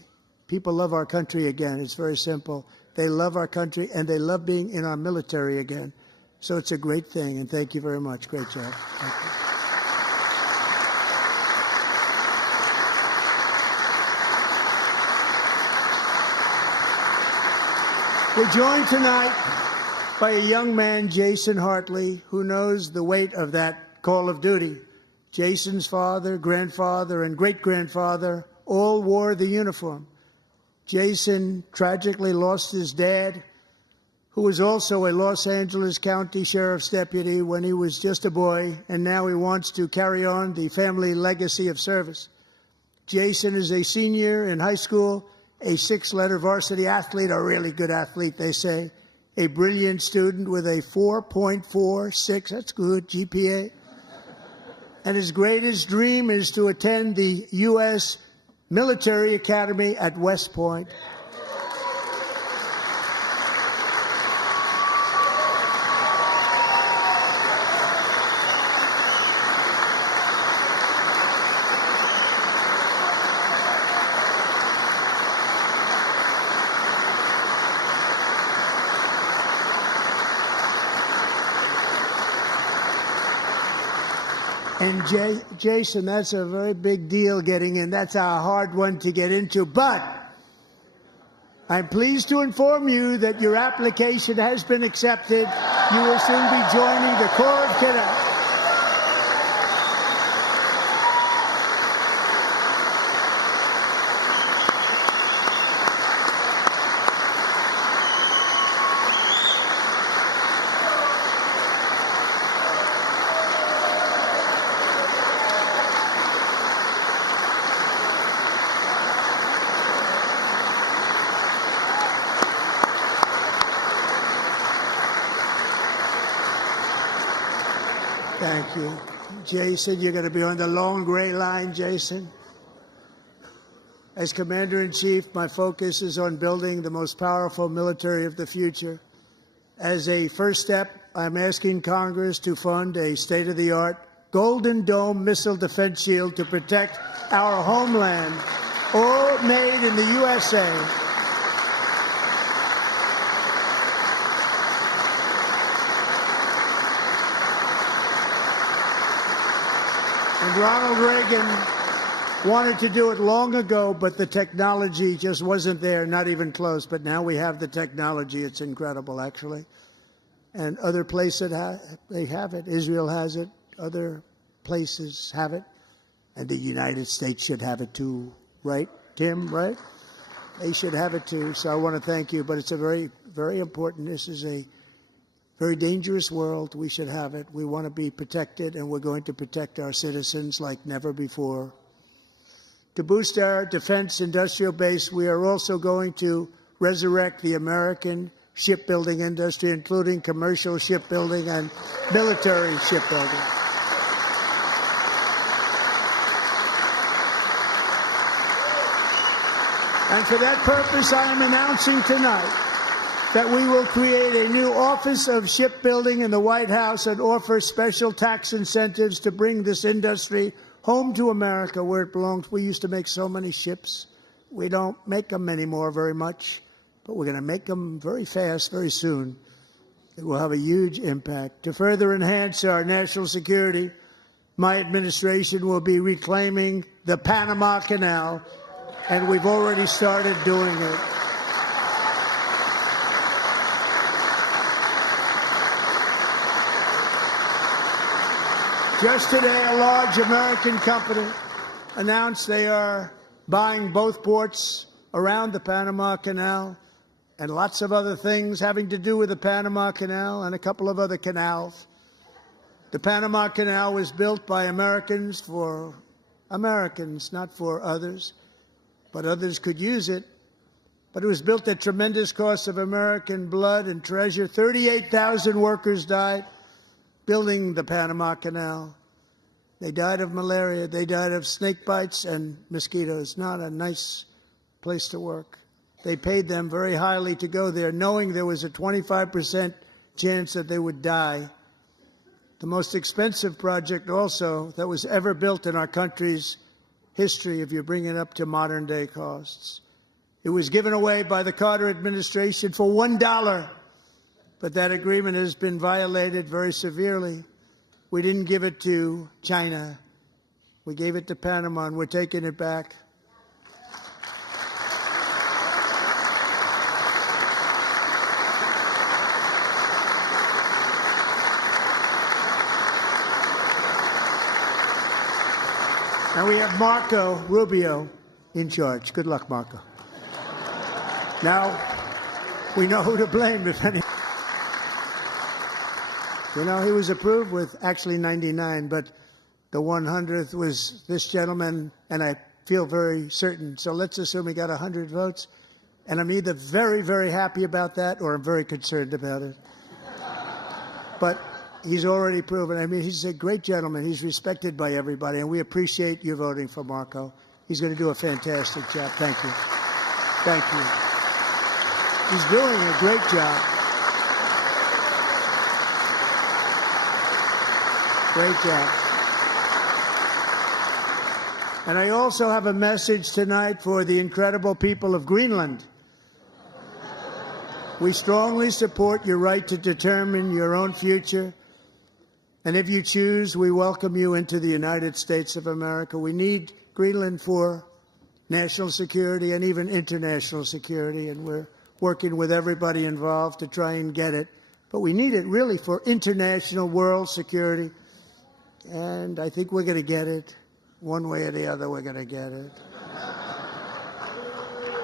People love our country again. It's very simple. They love our country, and they love being in our military again. So it's a great thing, and thank you very much. Great job. Thank you. We're joined tonight by a young man, Jason Hartley, who knows the weight of that call of duty. Jason's father, grandfather, and great-grandfather all wore the uniform. Jason tragically lost his dad, who was also a Los Angeles County Sheriff's deputy when he was just a boy, and now he wants to carry on the family legacy of service. Jason is a senior in high school, a six-letter varsity athlete, a really good athlete, they say, a brilliant student with a 4.46, that's good, GPA. And his greatest dream is to attend the U.S. Military Academy at West Point. And Jason, that's a very big deal getting in. That's a hard one to get into. But I'm pleased to inform you that your application has been accepted. You will soon be joining the Corps of Cadets. Thank you. Jason, you're going to be on the long gray line, Jason. As Commander-in-Chief, my focus is on building the most powerful military of the future. As a first step, I'm asking Congress to fund a state-of-the-art Golden Dome missile defense shield to protect our homeland, all made in the USA. And Ronald Reagan wanted to do it long ago, but the technology just wasn't there, not even close. But now we have the technology. It's incredible, actually. And other places, they have it. Israel has it. Other places have it. And the United States should have it too, right, Tim, right? They should have it too. So I want to thank you. But it's a very, very important. This is a very dangerous world. We should have it. We want to be protected, and we're going to protect our citizens like never before. To boost our defense industrial base, we are also going to resurrect the American shipbuilding industry, including commercial shipbuilding and military shipbuilding. And for that purpose, I am announcing tonight that we will create a new Office of Shipbuilding in the White House and offer special tax incentives to bring this industry home to America, where it belongs. We used to make so many ships. We don't make them anymore very much, but we're going to make them very fast, very soon. It will have a huge impact. To further enhance our national security, my administration will be reclaiming the Panama Canal, and we've already started doing it. Just today, a large American company announced they are buying both ports around the Panama Canal and lots of other things having to do with the Panama Canal and a couple of other canals. The Panama Canal was built by Americans for Americans, not for others, but others could use it. But it was built at tremendous cost of American blood and treasure. 38,000 workers died building the Panama Canal. They died of malaria. They died of snake bites and mosquitoes. Not a nice place to work. They paid them very highly to go there, knowing there was a 25% chance that they would die. The most expensive project also that was ever built in our country's history, if you bring it up to modern day costs. It was given away by the Carter administration for $1, but that agreement has been violated very severely. We didn't give it to China. We gave it to Panama, and we're taking it back. And we have Marco Rubio in charge. Good luck, Marco. Now, we know who to blame, if any. You know, he was approved with actually 99, but the 100th was this gentleman, and I feel very certain. So let's assume he got 100 votes, and I'm either very, very happy about that or I'm very concerned about it. But he's already proven. I mean, he's a great gentleman. He's respected by everybody, and we appreciate you voting for Marco. He's going to do a fantastic job. Thank you. Thank you. He's doing a great job. Great job. And I also have a message tonight for the incredible people of Greenland. We strongly support your right to determine your own future. And if you choose, we welcome you into the United States of America. We need Greenland for national security and even international security, and we're working with everybody involved to try and get it. But we need it really for international world security, and I think we're going to get it. One way or the other, we're going to get it.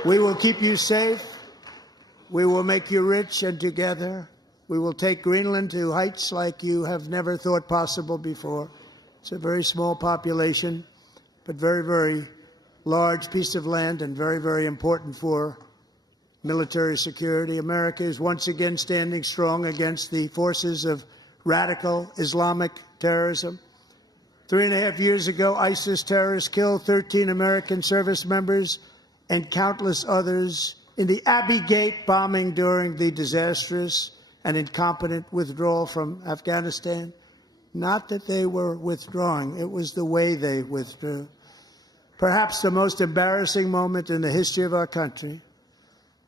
We will keep you safe. We will make you rich, and together we will take Greenland to heights like you have never thought possible before. It's a very small population, but very, very large piece of land and very, very important for military security. America is once again standing strong against the forces of radical Islamic terrorism. 3.5 years ago, ISIS terrorists killed 13 American service members and countless others in the Abbey Gate bombing during the disastrous and incompetent withdrawal from Afghanistan. Not that they were withdrawing, it was the way they withdrew. Perhaps the most embarrassing moment in the history of our country.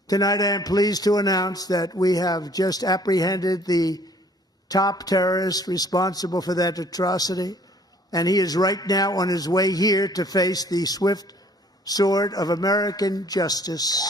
Tonight, I am pleased to announce that we have just apprehended the top terrorist responsible for that atrocity, and he is right now on his way here to face the swift sword of American justice.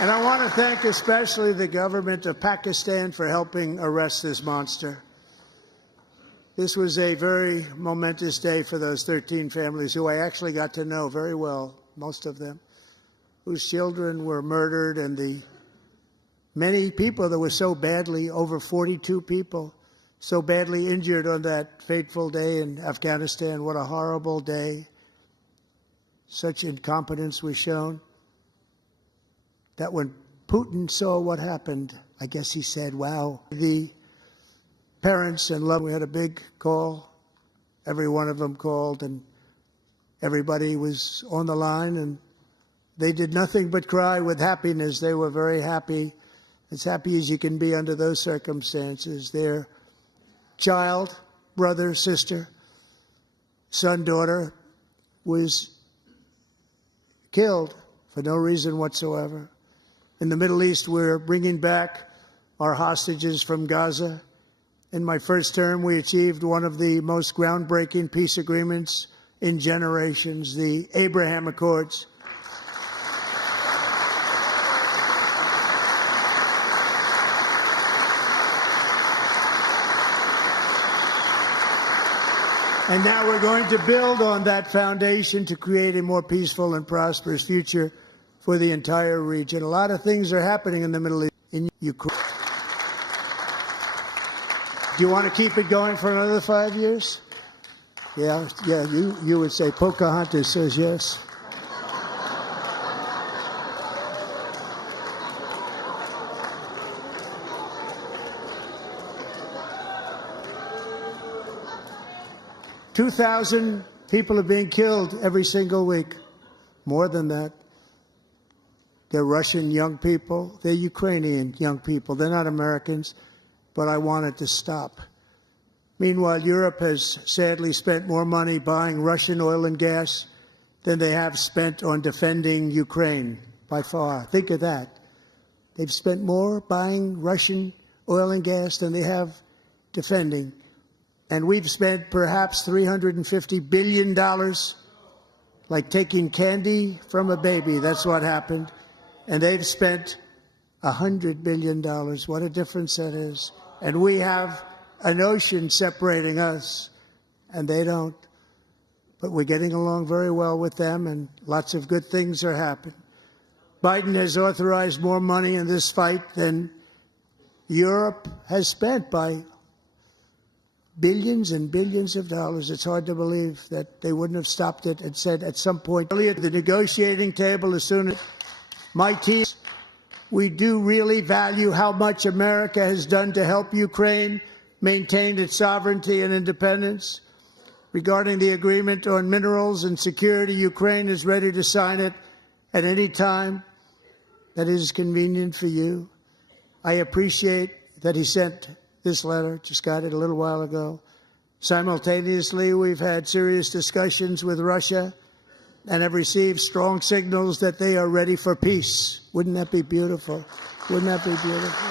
And I want to thank especially the government of Pakistan for helping arrest this monster. This was a very momentous day for those 13 families who I actually got to know very well, most of them, whose children were murdered, and the many people that were so badly, over 42 people, so badly injured on that fateful day in Afghanistan. What a horrible day. Such incompetence was shown. That when Putin saw what happened, I guess he said, wow. The parents and love, we had a big call. Every one of them called, and everybody was on the line, and they did nothing but cry with happiness. They were very happy, as happy as you can be under those circumstances. Their child, brother, sister, son, daughter was killed for no reason whatsoever. In the Middle East, we're bringing back our hostages from Gaza. In my first term, we achieved one of the most groundbreaking peace agreements in generations, the Abraham Accords. And now we're going to build on that foundation to create a more peaceful and prosperous future for the entire region. A lot of things are happening in the Middle East, in Ukraine. Do you want to keep it going for another 5 years? Yeah, you would say Pocahontas says yes. "2,000 people are being killed every single week. More than that. They're Russian young people. They're Ukrainian young people. They're not Americans, but I want it to stop. Meanwhile, Europe has sadly spent more money buying Russian oil and gas than they have spent on defending Ukraine, by far. Think of that. They've spent more buying Russian oil and gas than they have defending. And we've spent perhaps $350 billion, like taking candy from a baby. That's what happened. And they've spent $100 billion. What a difference that is. And we have an ocean separating us, and they don't. But we're getting along very well with them, and lots of good things are happening. Biden has authorized more money in this fight than Europe has spent by billions and billions of dollars. It's hard to believe that they wouldn't have stopped it and said at some point earlier at the negotiating table, as soon as my team, we do really value how much America has done to help Ukraine maintain its sovereignty and independence. Regarding the agreement on minerals and security, Ukraine is ready to sign it at any time that is convenient for you. I appreciate that he sent this letter, just got it a little while ago. Simultaneously, we've had serious discussions with Russia and have received strong signals that they are ready for peace. Wouldn't that be beautiful? Wouldn't that be beautiful?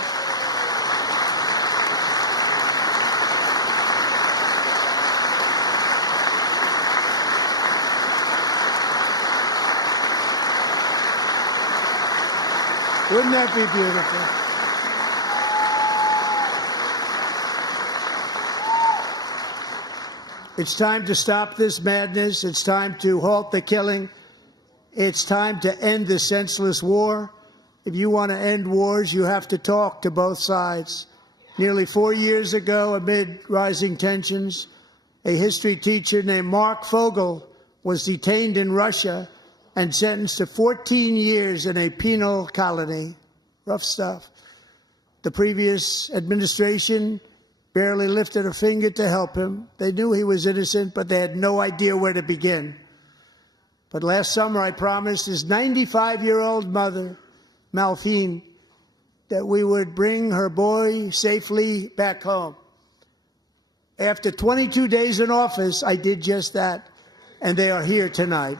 Wouldn't that be beautiful? It's time to stop this madness. It's time to halt the killing. It's time to end this senseless war. If you want to end wars, you have to talk to both sides. Nearly 4 years ago, amid rising tensions, a history teacher named Mark Fogel was detained in Russia and sentenced to 14 years in a penal colony. Rough stuff. The previous administration barely lifted a finger to help him. They knew he was innocent, but they had no idea where to begin. But last summer, I promised his 95-year-old mother, Malphine, that we would bring her boy safely back home. After 22 days in office, I did just that, and they are here tonight.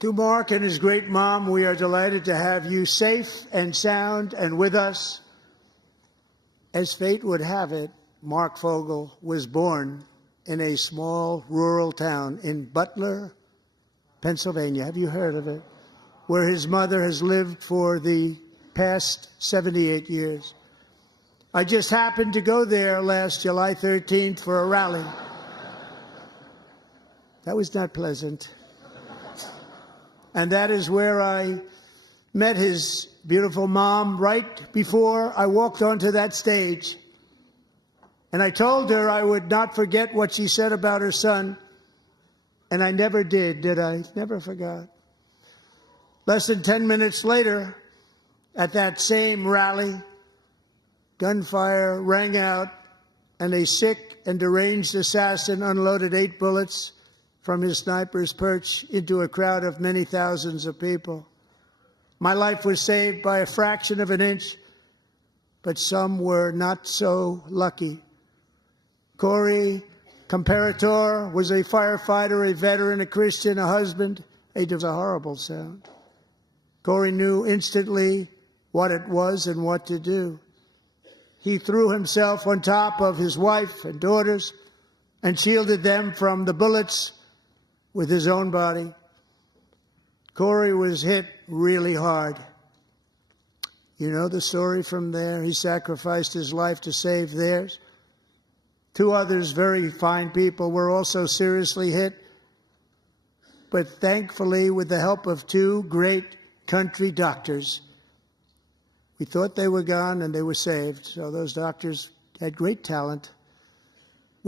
To Mark and his great mom, we are delighted to have you safe and sound and with us. As fate would have it, Mark Fogel was born in a small rural town in Butler, Pennsylvania. Have you heard of it? Where his mother has lived for the past 78 years. I just happened to go there last July 13th for a rally. That was not pleasant. And that is where I met his beautiful mom right before I walked onto that stage. And I told her I would not forget what she said about her son. And I never did I? Never forgot. Less than 10 minutes later, at that same rally, gunfire rang out, and a sick and deranged assassin unloaded 8 bullets from his sniper's perch into a crowd of many thousands of people. My life was saved by a fraction of an inch, but some were not so lucky. Corey Comparator was a firefighter, a veteran, a Christian, a husband. It was a horrible sound. Corey knew instantly what it was and what to do. He threw himself on top of his wife and daughters and shielded them from the bullets with his own body. Corey was hit really hard. You know the story from there. He sacrificed his life to save theirs. 2 others, very fine people, were also seriously hit. But thankfully, with the help of 2 great country doctors, we thought they were gone and they were saved. So those doctors had great talent.